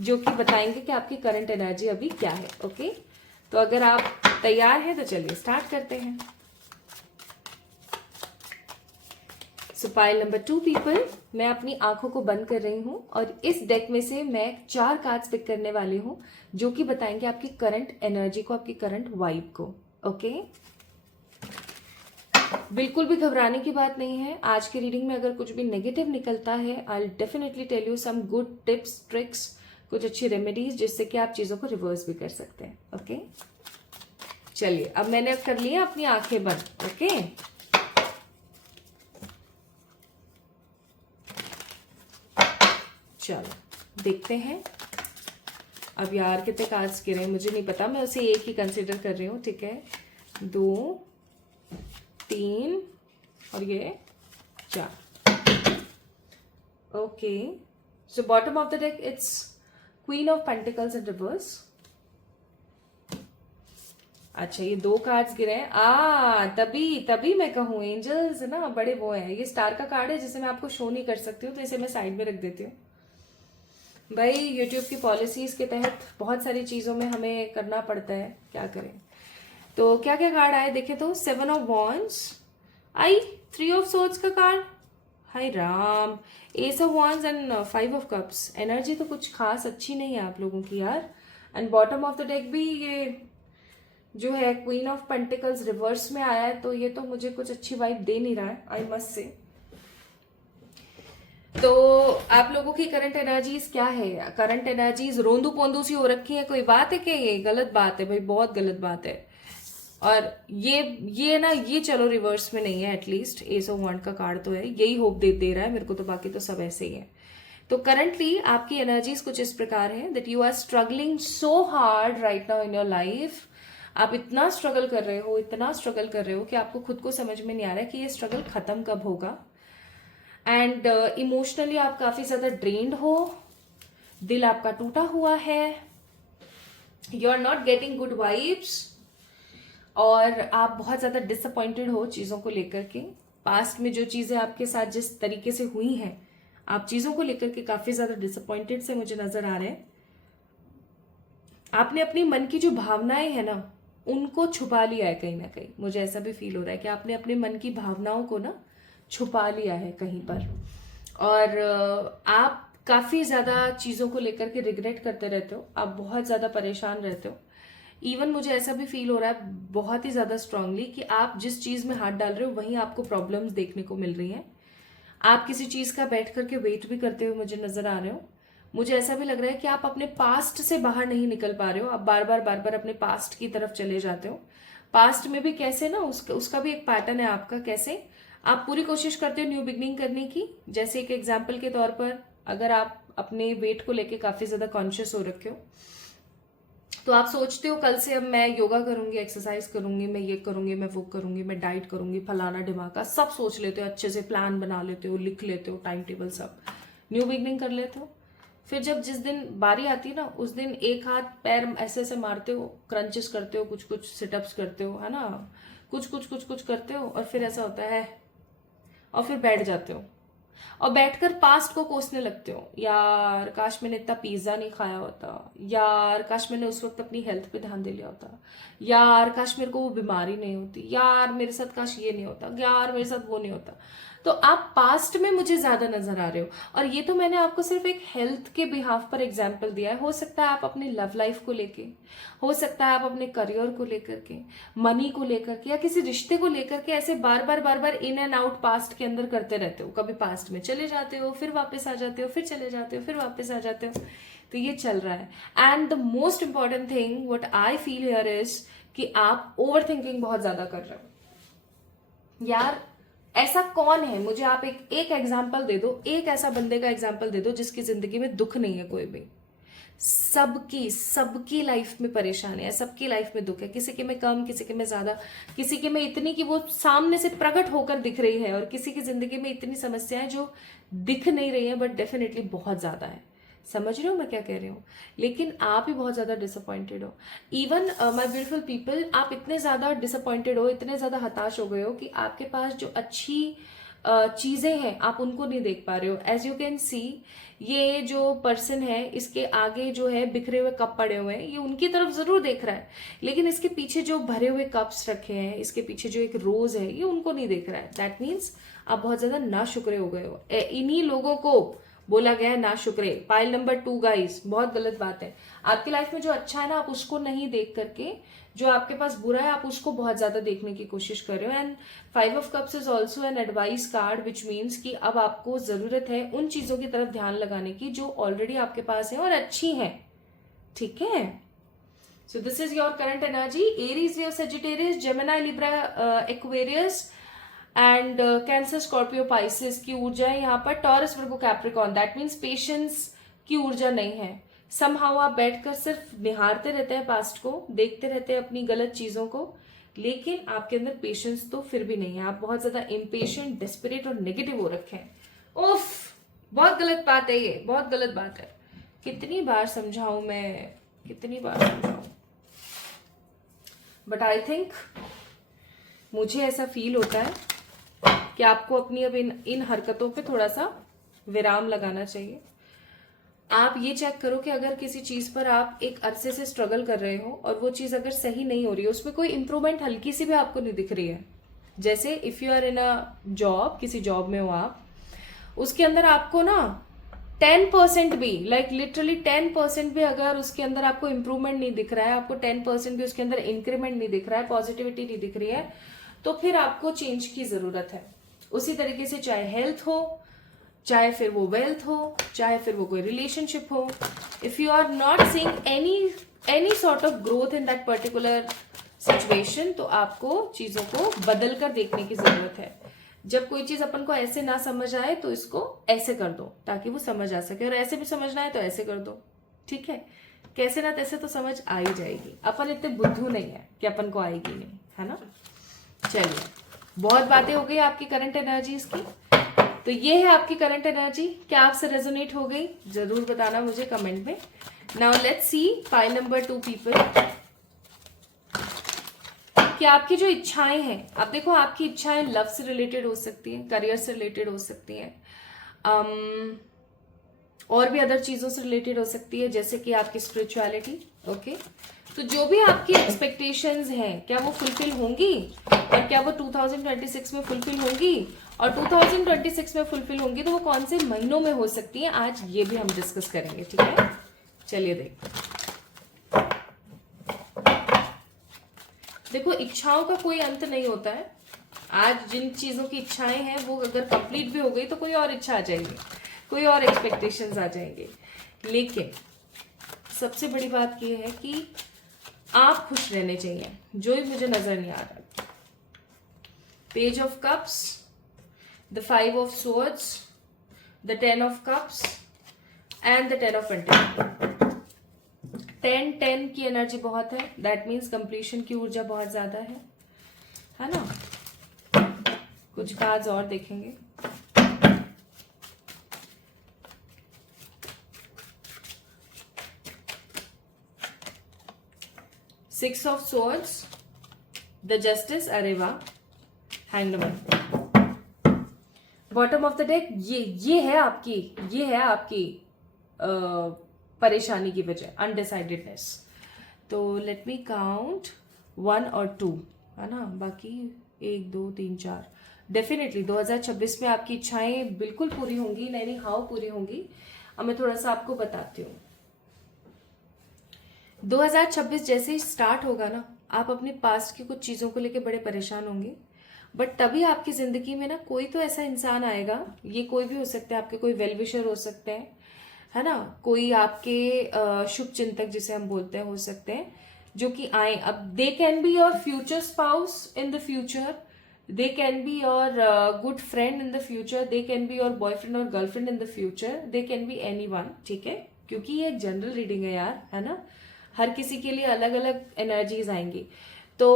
जो कि बताएंगे कि आपकी करंट एनर्जी अभी क्या है. ओके, तो अगर आप तैयार हैं तो चलिए स्टार्ट करते हैं. सो पाइल नंबर 2 पीपल, मैं अपनी आंखों को बंद कर रही हूं और इस डेक में से मैं 4 कार्ड्स पिक करने वाली हूं जो कि बताएंगे आपकी करंट एनर्जी को, आपकी करंट वाइब को. ओके, बिल्कुल भी घबराने की बात नहीं है. आज की रीडिंग में अगर कुछ भी नेगेटिव निकलता है, I will definitely tell you some good tips, tricks, कुछ अच्छी रेमेडीज जिससे कि आप चीजों को रिवर्स भी कर सकते हैं. ओके, चलिए अब मैंने कर लिया अपनी आंखें बंद. ओके, चलो देखते हैं. अब यार कितने कार्ड्स गिरे मुझे नहीं पता, मैं उसे एक ही कंसिडर कर रही हूँ. ठीक है, 2 3 और ये 4. Okay, so bottom of the deck it's queen of pentacles in reverse. अच्छा, ये 2 कार्ड्स गिरे हैं. तभी मैं कहूँ एंजल्स ना बड़े वो हैं. ये स्टार का कार्ड है जिसे मैं आपको शो नहीं कर सकती हूँ, तो इसे मैं साइड में रख देती हूँ. भाई यूट्यूब की पॉलिसीज के तहत बहुत सारी चीजों में हमें करना पड़ता है, क्या करें. तो क्या क्या कार्ड आए देखे तो 7 ऑफ वॉन्ड्स आई, 3 ऑफ सोर्ड्स का कार्ड, हाय Ram, ace of wands and 5 of cups. Energy तो कुछ खास अच्छी नहीं है आप लोगों की यार. And bottom of the deck भी ये जो है क्वीन ऑफ पेंटिकल्स रिवर्स में आया है, तो ये तो मुझे कुछ अच्छी वाइब दे नहीं रहा है, आई मस्ट से. तो आप लोगों की करंट एनर्जीज क्या है? करंट एनर्जीज रोंदू पोंदू सी हो रखी है. कोई बात है क्या? ये गलत बात है भाई, बहुत गलत बात है. और ये ना, ये चलो रिवर्स में नहीं है, एटलीस्ट एस ऑफ वॉन्ड का कार्ड तो है, यही होप दे रहा है मेरे को. तो बाकी तो सब ऐसे ही है. तो करंटली आपकी एनर्जीज कुछ इस प्रकार है that you are struggling so hard right now in your life. आप इतना स्ट्रगल कर रहे हो, इतना स्ट्रगल कर रहे हो कि आपको खुद को समझ में नहीं आ रहा है कि ये स्ट्रगल खत्म कब होगा. एंड इमोशनली आप काफी ज्यादा ड्रेन्ड हो, दिल आपका टूटा हुआ है, you are not getting good vibes और आप बहुत ज्यादा डिसअपॉइंटेड हो चीजों को लेकर के. पास्ट में जो चीजें आपके साथ जिस तरीके से हुई हैं, आप चीजों को लेकर के काफी ज्यादा डिसअपॉइंटेड से मुझे नजर आ रहे हैं. आपने अपनी मन की जो भावनाएं है ना, उनको छुपा लिया है कहीं ना कहीं. मुझे ऐसा भी फील हो रहा है कि आपने अपने मन की भावनाओं को ना छुपा लिया है कहीं पर. और आप काफी ज्यादा चीजों को लेकर के रिग्रेट करते रहते हो, आप बहुत ज्यादा परेशान रहते हो. इवन मुझे ऐसा भी फील हो रहा है बहुत ही ज्यादा स्ट्रांगली कि आप जिस चीज में हाथ डाल रहे हो वहीं आपको प्रॉब्लम्स देखने को मिल रही हैं. आप किसी चीज का बैठ करके वेट भी करते हुए मुझे नजर आ रहे हो. मुझे ऐसा भी लग रहा है कि आप अपने पास्ट से बाहर नहीं निकल पा रहे हो. आप बार बार अपने पास्ट की तरफ चले जाते हो. पास्ट में भी कैसे ना उसका भी एक पैटर्न है आपका. कैसे आप पूरी कोशिश करते हो न्यू बिगनिंग करने की. जैसे एक एग्जाम्पल के तौर पर, अगर आप अपने वेट को लेके काफी ज्यादा कॉन्शियस हो रखे हो, तो आप सोचते हो कल से अब मैं योगा करूंगी, एक्सरसाइज करूंगी, मैं ये करूंगी, मैं वो करूंगी, मैं डाइट करूंगी, फलाना ढिमाका सब सोच लेते हो, अच्छे से प्लान बना लेते हो, लिख लेते हो, टाइम टेबल सब न्यू बिगनिंग कर लेते हो. फिर जब जिस दिन बारी आती है ना, उस दिन एक हाथ पैर ऐसे ऐसे मारते हो, क्रंचेस करते हो, कुछ सिटअप्स करते हो, है ना, कुछ करते हो, और फिर ऐसा होता है और फिर बैठ जाते हो और बैठकर पास्ट को कोसने लगते हो. यार काश मैंने इतना पिज्जा नहीं खाया होता, यार काश मैंने उस वक्त अपनी हेल्थ पे ध्यान दे लिया होता, यार काश मेरे को वो बीमारी नहीं होती, यार मेरे साथ काश ये नहीं होता, यार मेरे साथ वो नहीं होता. तो आप पास्ट में मुझे ज्यादा नजर आ रहे हो। और ये तो मैंने आपको सिर्फ एक हेल्थ के बिहाफ पर एग्जाम्पल दिया है, हो सकता है आप अपनी लव लाइफ को लेके, हो सकता है आप अपने करियर को लेकर के, मनी को लेकर के, या किसी रिश्ते को लेकर के ऐसे बार बार इन एंड आउट पास्ट के अंदर करते रहते हो। कभी पास्ट में चले जाते हो, फिर वापस आ जाते हो, फिर चले जाते हो, फिर वापस आ जाते हो। तो ये चल रहा है। And the most important thing what I feel here is कि आप ओवर थिंकिंग बहुत ज्यादा कर रहे हो। यार ऐसा कौन है, मुझे आप एक एग्जाम्पल दे दो, एक ऐसा बंदे का एग्जाम्पल दे दो जिसकी जिंदगी में दुख नहीं है कोई भी। सबकी लाइफ में परेशानी है, सबकी लाइफ में दुख है, किसी के में कम, किसी के में ज्यादा, किसी के में इतनी कि वो सामने से प्रकट होकर दिख रही है, और किसी की जिंदगी में इतनी समस्याएं जो दिख नहीं रही है बट डेफिनेटली बहुत ज्यादा है। समझ रहे हो मैं क्या कह रही हूँ? लेकिन आप ही बहुत ज्यादा डिसअपॉइंटेड हो। इवन माय ब्यूटीफुल पीपल, आप इतने ज्यादा डिसअपॉइंटेड हो, इतने ज्यादा हताश हो गए हो कि आपके पास जो अच्छी चीजें हैं आप उनको नहीं देख पा रहे हो। एज यू कैन सी, ये जो पर्सन है इसके आगे जो है बिखरे हुए कप पड़े हुए हैं, ये उनकी तरफ जरूर देख रहा है, लेकिन इसके पीछे जो भरे हुए कप्स रखे हैं, इसके पीछे जो एक रोज है, ये उनको नहीं देख रहा है। दैट मीन्स आप बहुत ज्यादा नाशुक्रे हो गए हो। इन्हीं लोगों को बोला गया है ना शुक्रे। पाइल नंबर 2 गाइस, बहुत गलत बात है। आपकी लाइफ में जो अच्छा है ना, आप उसको नहीं देख करके जो आपके पास बुरा है आप उसको बहुत ज्यादा देखने की कोशिश कर रहे हो। And 5 of cups is also an advice card, which means कि अब आपको जरूरत है उन चीजों की तरफ ध्यान लगाने की जो ऑलरेडी आपके पास है और अच्छी है। ठीक है, so this is your current energy. Aries, Leo, Sagittarius, Gemini, Libra, Aquarius and cancer, Scorpio, Pisces की ऊर्जा है यहाँ पर। Taurus, Virgo, Capricorn, that means patience की ऊर्जा नहीं है। समहाउ आप बैठकर सिर्फ निहारते रहते हैं पास्ट को, देखते रहते हैं अपनी गलत चीजों को, लेकिन आपके अंदर पेशेंस तो फिर भी नहीं है। आप बहुत ज्यादा इम्पेशेंट, डेस्परेट और नेगेटिव हो रखे हैं। उफ, बहुत गलत बात है ये, बहुत गलत बात है। कितनी बार समझाऊं मैं, कितनी बार समझाऊं, बट आई थिंक मुझे ऐसा फील होता है कि आपको अपनी अब इन हरकतों पे थोड़ा सा विराम लगाना चाहिए। आप ये चेक करो कि अगर किसी चीज पर आप एक अरसे से स्ट्रगल कर रहे हो और वो चीज अगर सही नहीं हो रही है, उसमें कोई इंप्रूवमेंट हल्की सी भी आपको नहीं दिख रही है। जैसे if you are in a job, किसी जॉब में हो आप, उसके अंदर आपको ना 10% भी, लाइक लिटरली 10% भी अगर उसके अंदर आपको इंप्रूवमेंट नहीं दिख रहा है, आपको 10% भी उसके अंदर इंक्रीमेंट नहीं दिख रहा है, पॉजिटिविटी नहीं दिख रही है, तो फिर आपको चेंज की जरूरत है। उसी तरीके से चाहे हेल्थ हो, चाहे फिर वो वेल्थ हो, चाहे फिर वो कोई रिलेशनशिप हो, if you are not seeing any sort of growth in that particular situation, तो आपको चीजों को बदल कर देखने की जरूरत है। जब कोई चीज अपन को ऐसे ना समझ आए तो इसको ऐसे कर दो ताकि वो समझ आ सके, और ऐसे भी समझना है तो ऐसे कर दो। ठीक है, कैसे ना तैसे तो समझ आ ही जाएगी। अपन इतने बुद्धू नहीं है कि अपन को आएगी नहीं, है ना। चलिए, बहुत बातें हो गई आपकी करंट एनर्जीज की। तो ये है आपकी करंट एनर्जी। क्या आपसे रेजोनेट हो गई? जरूर बताना मुझे कमेंट में। Now let's C pile number 2 people, कि आपकी जो इच्छाएं हैं, आप देखो आपकी इच्छाएं लव से रिलेटेड हो सकती हैं, करियर से रिलेटेड हो सकती हैं, और भी अदर चीजों से रिलेटेड हो सकती है, जैसे कि आपकी स्पिरिचुअलिटी। ओके, तो जो भी आपकी एक्सपेक्टेशंस हैं, क्या वो फुलफिल होंगी, और क्या वो 2026 में फुलफिल होंगी, और 2026 में फुलफिल होंगी तो वो कौन से महीनों में हो सकती है, आज ये भी हम डिस्कस करेंगे। ठीक है, चलिए देखो इच्छाओं का कोई अंत नहीं होता है। आज जिन चीजों की इच्छाएं हैं वो अगर कंप्लीट भी हो गई तो कोई और इच्छा आ जाएगी, कोई और एक्सपेक्टेशंस आ जाएंगे। लेकिन सबसे बड़ी बात यह है कि आप खुश रहने चाहिए, जो ही मुझे नजर नहीं आ रहा। Page of cups, the 5 of swords, the 10 of cups and the 10 of pentacles. 10 की एनर्जी बहुत है, दैट मीन्स कंप्लीशन की ऊर्जा बहुत ज्यादा है ना। कुछ कार्ड्स और देखेंगे। Six of swords, the justice, अरे वाह, hanged man. Bottom of the deck, ये है आपकी परेशानी की वजह, अनडिसाइडेडनेस। तो लेट मी काउंट 1 और 2, है ना, बाकी 1 2 3 4, डेफिनेटली 2026 में आपकी इच्छाएं बिल्कुल पूरी होंगी, नैनी हाव पूरी होंगी। अब मैं थोड़ा सा आपको बताती हूँ। 2026 जैसे ही स्टार्ट होगा ना, आप अपने पास्ट की कुछ चीज़ों को लेकर बड़े परेशान होंगे, बट तभी आपकी जिंदगी में ना कोई तो ऐसा इंसान आएगा, ये कोई भी हो सकता है, आपके कोई वेल विशर हो सकते हैं, है ना, कोई आपके शुभ चिंतक जिसे हम बोलते हैं हो सकते हैं, जो कि आए। अब they can be your future spouse in the future, they can be your good friend in the future, they can be your boyfriend और girlfriend in the future, they can be anyone, ठीक है, क्योंकि ये एक general reading है यार, है ना, हर किसी के लिए अलग अलग एनर्जीज आएंगी। तो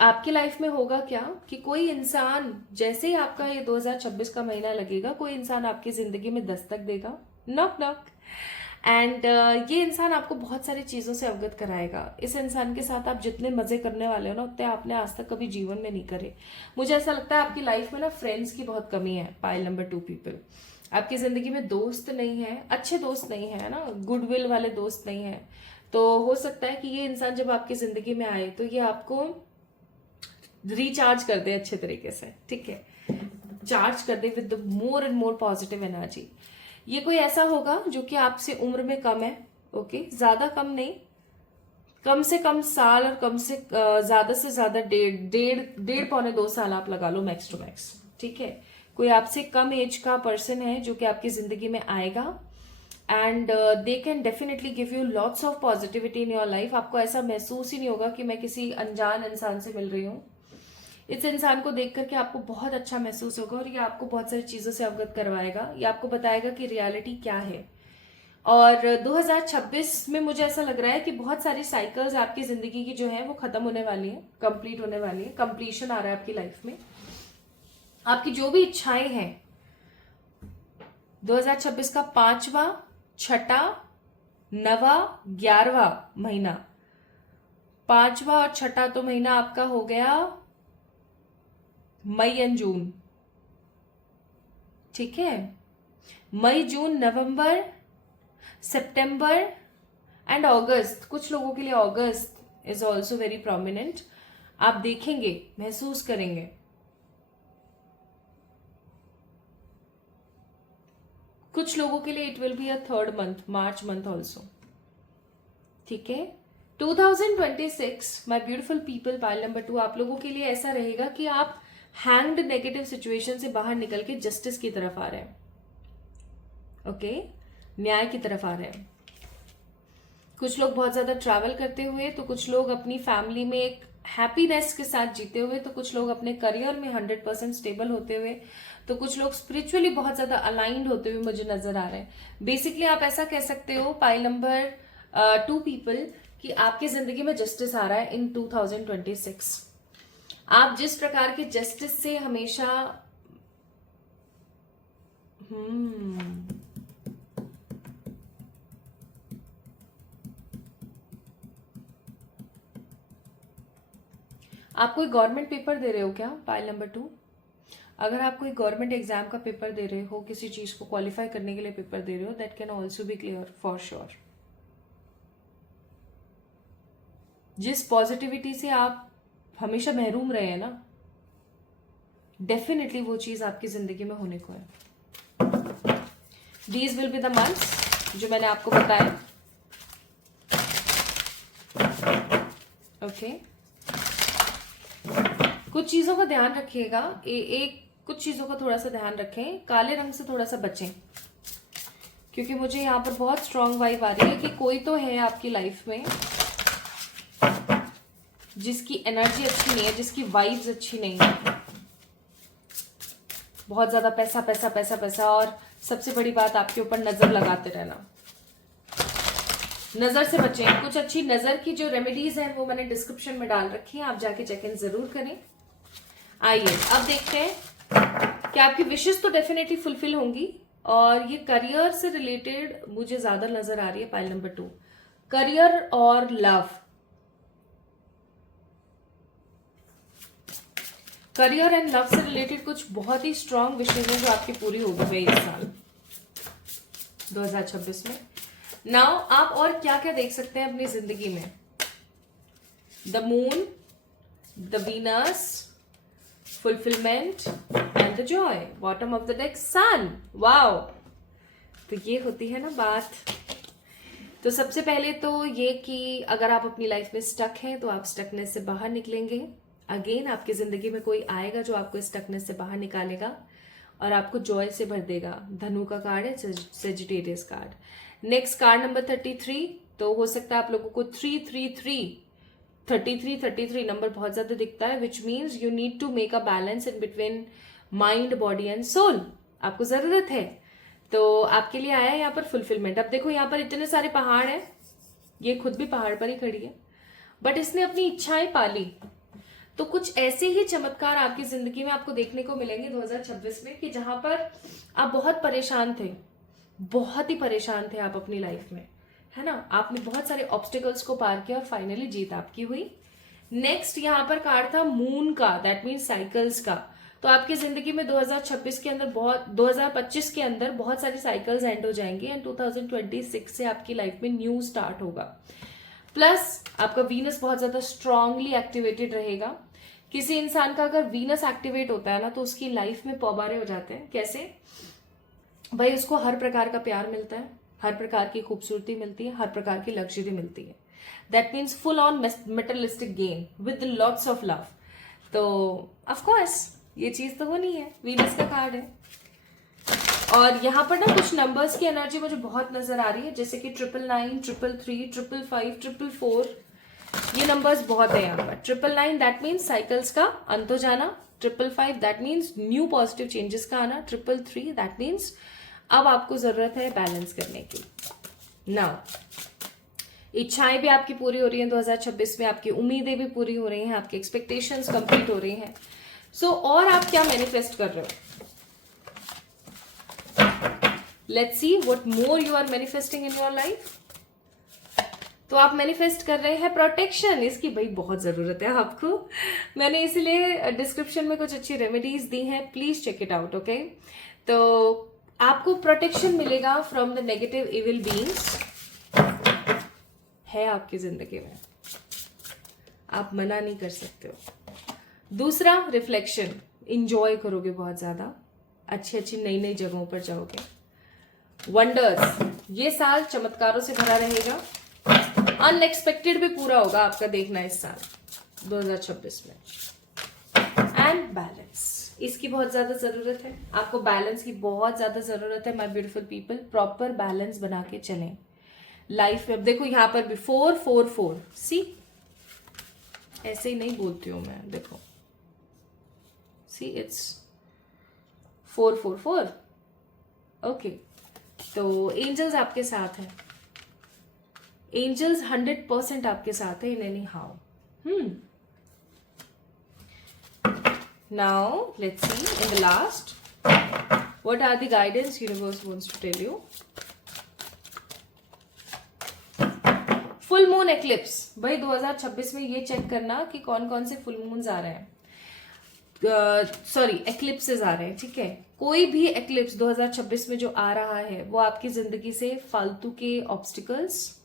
आपकी लाइफ में होगा क्या कि कोई इंसान, जैसे ही आपका ये 2026 का महीना लगेगा, कोई इंसान आपकी जिंदगी में दस्तक देगा, नॉक नॉक, एंड ये इंसान आपको बहुत सारी चीजों से अवगत कराएगा। इस इंसान के साथ आप जितने मजे करने वाले हो ना, उतने आपने आज तक कभी जीवन में नहीं करे। मुझे ऐसा लगता है आपकी लाइफ में ना फ्रेंड्स की बहुत कमी है। पाइल नंबर 2 पीपल, आपकी जिंदगी में दोस्त नहीं है, अच्छे दोस्त नहीं है ना, गुडविल वाले दोस्त नहीं है। तो हो सकता है कि ये इंसान जब आपकी जिंदगी में आए तो ये आपको रिचार्ज कर दे अच्छे तरीके से, ठीक है, चार्ज कर दे with the more and more positive energy. ये कोई ऐसा होगा जो कि आपसे उम्र में कम है, ओके, ज्यादा कम नहीं, कम से कम साल, और कम से ज्यादा डेढ़ पौने 2 साल आप लगा लो मैक्स टू मैक्स, ठीक है। कोई आपसे कम एज का पर्सन है जो कि आपकी जिंदगी में आएगा, and they can definitely give you lots of positivity in your life. आपको ऐसा महसूस ही नहीं होगा कि मैं किसी अनजान इंसान से मिल रही हूँ। इस इंसान को देख करके आपको बहुत अच्छा महसूस होगा, और ये आपको बहुत सारी चीजों से अवगत करवाएगा, ये आपको बताएगा कि रियलिटी क्या है। और 2026 में मुझे ऐसा लग रहा है कि बहुत सारी साइकिल्स आपकी जिंदगी की जो है वो खत्म होने वाली है, कंप्लीट होने वाली है, कंप्लीशन आ रहा है आपकी लाइफ में। आपकी जो भी इच्छाएं हैं, 2026 का 5वां, 6ठा, 9वां, 11वां महीना, 5वां और 6ठा तो महीना आपका हो गया मई एंड जून, ठीक है, मई, जून, नवंबर, सितंबर एंड अगस्त। कुछ लोगों के लिए अगस्त इज ऑल्सो वेरी प्रोमिनेंट। आप देखेंगे, महसूस करेंगे। कुछ लोगों के लिए it will be a 3rd month, March month also, ठीक है। 2026 my beautiful people, pile number 2, आप लोगों के लिए ऐसा रहेगा कि आप हैंग्ड नेगेटिव सिचुएशन से बाहर निकल के जस्टिस की तरफ आ रहे हैं, ओके, न्याय की तरफ आ रहे हैं। कुछ लोग बहुत ज्यादा ट्रैवल करते हुए, तो कुछ लोग अपनी फैमिली में एक हैप्पीनेस के साथ जीते हुए, तो कुछ लोग अपने करियर में 100% स्टेबल होते हुए, तो कुछ लोग स्पिरिचुअली बहुत ज्यादा अलाइंड होते हुए मुझे नजर आ रहे हैं। बेसिकली आप ऐसा कह सकते हो पाइल नंबर 2 पीपल कि आपकी जिंदगी में जस्टिस आ रहा है इन 2026। आप जिस प्रकार के जस्टिस से हमेशा आप कोई गवर्नमेंट पेपर दे रहे हो क्या, पाइल नंबर 2? अगर आप कोई गवर्नमेंट एग्जाम का पेपर दे रहे हो, किसी चीज को क्वालिफाई करने के लिए पेपर दे रहे हो, that can also be clear for sure. जिस पॉजिटिविटी से आप हमेशा महरूम रहे हैं ना, डेफिनेटली वो चीज आपकी जिंदगी में होने को है। These will be the months जो मैंने आपको बताया, ओके। कुछ चीजों का ध्यान रखिएगा, कुछ चीजों का थोड़ा सा ध्यान रखें, काले रंग से थोड़ा सा बचें, क्योंकि मुझे यहाँ पर बहुत स्ट्रांग वाइब आ रही है कि कोई तो है आपकी लाइफ में जिसकी एनर्जी अच्छी नहीं है, जिसकी वाइब्स अच्छी नहीं है। बहुत ज्यादा पैसा पैसा पैसा पैसा, और सबसे बड़ी बात आपके ऊपर नजर लगाते रहना। नजर से बचें। कुछ अच्छी नजर की जो रेमेडीज हैं वो मैंने डिस्क्रिप्शन में डाल रखी हैं, आप जाके चेक इन जरूर करें। आइए अब देखते हैं कि आपकी विशेष तो डेफिनेटली फुलफिल होंगी, और ये करियर से रिलेटेड मुझे ज्यादा नजर आ रही है पाइल नंबर 2, करियर और लव। करियर एंड लव से रिलेटेड कुछ बहुत ही स्ट्रांग विशेष है जो आपकी पूरी होगी भाई इस साल 2026 में। नाउ आप और क्या क्या देख सकते हैं अपनी जिंदगी में? The moon, the Venus, fulfillment and the joy. Bottom of the deck, sun. Wow. तो ये होती है ना बात. तो सबसे पहले तो ये कि अगर आप अपनी लाइफ में स्टक हैं तो आप स्टकनेस से बाहर निकलेंगे. अगेन आपकी जिंदगी में कोई आएगा जो आपको स्टकनेस से बाहर निकालेगा और आपको जॉय से भर देगा. धनु का कार्ड है, Sagittarius card. Next card number 33. तो हो सकता है आप लोगों को 33 नंबर बहुत ज्यादा दिखता है, which means you need to make a balance in between mind, body and soul. आपको जरूरत है. तो आपके लिए आया है यहाँ पर फुलफिलमेंट. अब देखो यहाँ पर इतने सारे पहाड़ हैं, ये खुद भी पहाड़ पर ही खड़ी है, बट इसने अपनी इच्छाएं पाली. तो कुछ ऐसे ही चमत्कार आपकी जिंदगी में आपको देखने को मिलेंगे 2026 में कि जहां पर आप बहुत परेशान थे, बहुत ही परेशान थे आप अपनी लाइफ में, है ना. आपने बहुत सारे ऑब्स्टिकल्स को पार किया और फाइनली जीत आपकी हुई. नेक्स्ट यहाँ पर कार्ड था मून का, दैट मीन्स साइकिल्स का. तो आपकी जिंदगी में 2026 के अंदर 2025 के अंदर बहुत सारी साइकिल्स एंड हो जाएंगी एंड 2026 से आपकी लाइफ में न्यू स्टार्ट होगा. प्लस आपका वीनस बहुत ज्यादा स्ट्रांगली एक्टिवेटेड रहेगा. किसी इंसान का अगर वीनस एक्टिवेट होता है ना तो उसकी लाइफ में पौबारे हो जाते हैं. कैसे भाई? उसको हर प्रकार का प्यार मिलता है, हर प्रकार की खूबसूरती मिलती है, हर प्रकार की लग्जरी मिलती है. That means full on मेटलिस्टिक gain with lots of love. तो ऑफकोर्स ये चीज तो होनी है. वीनस का कार्ड है. और यहाँ पर ना कुछ नंबर्स की एनर्जी मुझे बहुत नजर आ रही है, जैसे कि 999, 333, 555, 444. ये नंबर्स बहुत है यहाँ पर. 999 दैट मीन्स साइकिल्स का अंत हो जाना. 555 that means new positive changes का आना. 333 दैट मीन्स अब आपको जरूरत है बैलेंस करने की. नाउ इच्छाएं भी आपकी पूरी हो रही हैं 2026 में, आपकी उम्मीदें भी पूरी हो रही हैं, आपकी एक्सपेक्टेशंस कंप्लीट हो रही हैं. और आप क्या मैनिफेस्ट कर रहे हो? Let's see what more you are manifesting in your life. तो आप मैनिफेस्ट कर रहे हैं प्रोटेक्शन. इसकी भाई बहुत जरूरत है आपको. मैंने इसीलिए डिस्क्रिप्शन में कुछ अच्छी रेमेडीज दी हैं, please check it out. Okay, तो आपको प्रोटेक्शन मिलेगा from the negative evil beings है आपकी जिंदगी में. आप मना नहीं कर सकते हो. दूसरा, रिफ्लेक्शन. इंजॉय करोगे बहुत ज्यादा, अच्छी अच्छी नई नई जगहों पर जाओगे. वंडर्स, ये साल चमत्कारों से भरा रहेगा. अनएक्सपेक्टेड भी पूरा होगा आपका, देखना इस साल 2026 में. एंड बैलेंस, इसकी बहुत ज्यादा जरूरत है. आपको बैलेंस की बहुत ज्यादा जरूरत है my beautiful people. Proper balance बना के चलें लाइफ में. अब देखो यहाँ पर भी 444. सी, ऐसे ही नहीं बोलती हूं मैं. देखो सी, इट्स 444. ओके, तो एंजल्स आपके साथ हैं. एंजल्स 100% आपके साथ है in any how. Now let's see in the last what are the guidance universe wants to tell you. Full moon eclipse. भाई 2026 में ये चेक करना कि कौन कौन से फुल मून्स आ रहे हैं, सॉरी एक्लिप्सेस आ रहे हैं. ठीक है, कोई भी एक्लिप्स 2026 में जो आ रहा है वो आपकी जिंदगी से फालतू के ऑब्स्टिकल्स,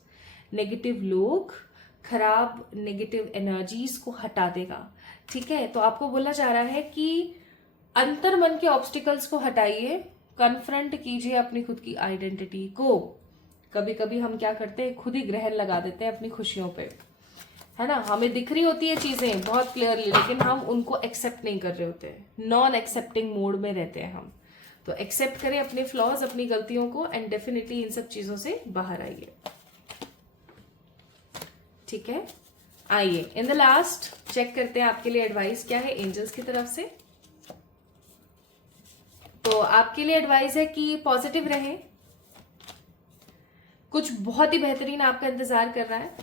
नेगेटिव लोग, खराब नेगेटिव एनर्जीज को हटा देगा. ठीक है, तो आपको बोला जा रहा है कि अंतर मन के ऑब्स्टिकल्स को हटाइए, कन्फ्रंट कीजिए अपनी खुद की आइडेंटिटी को. कभी कभी हम क्या करते हैं, खुद ही ग्रहण लगा देते हैं अपनी खुशियों पे, है ना. हमें दिख रही होती है चीजें बहुत क्लियरली, लेकिन हम उनको एक्सेप्ट नहीं कर रहे होते. नॉन एक्सेप्टिंग मोड में रहते हैं हम. तो एक्सेप्ट करें अपने फ्लॉज, अपनी गलतियों को, एंड डेफिनेटली इन सब चीजों से बाहर आइए. ठीक है, आइए इन द लास्ट चेक करते हैं आपके लिए एडवाइस क्या है एंजल्स की तरफ से. तो आपके लिए एडवाइस है कि पॉजिटिव रहें. कुछ बहुत ही बेहतरीन आपका इंतजार कर रहा है.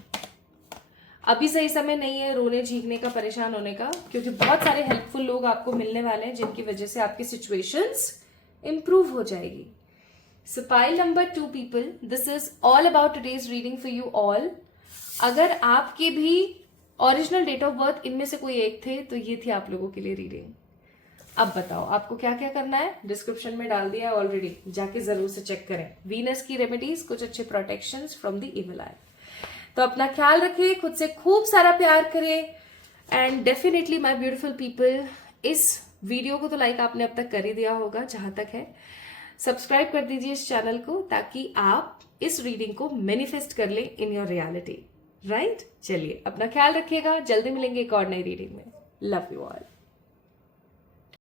अभी सही समय नहीं है रोने झींकने का, परेशान होने का, क्योंकि बहुत सारे हेल्पफुल लोग आपको मिलने वाले हैं जिनकी वजह से आपकी सिचुएशंस इंप्रूव हो जाएगी. सो pile number 2 people, this is all about today's reading for you all. अगर आपके भी ओरिजिनल डेट ऑफ बर्थ इनमें से कोई एक थे तो ये थी आप लोगों के लिए रीडिंग. अब बताओ आपको क्या क्या करना है. डिस्क्रिप्शन में डाल दिया है ऑलरेडी, जाके जरूर से चेक करें. वीनस की रेमेडीज, कुछ अच्छे प्रोटेक्शंस फ्रॉम द इविल आई. तो अपना ख्याल रखिए, खुद से खूब सारा प्यार करें, and definitely my beautiful people, इस वीडियो को तो लाइक आपने अब तक कर ही दिया होगा जहां तक है। सब्सक्राइब कर दीजिए इस चैनल को ताकि आप इस रीडिंग को मैनिफेस्ट कर लें इन योर रियलिटी। राइट, चलिए अपना ख्याल रखिएगा, जल्दी मिलेंगे एक और नई रीडिंग में। Love you all.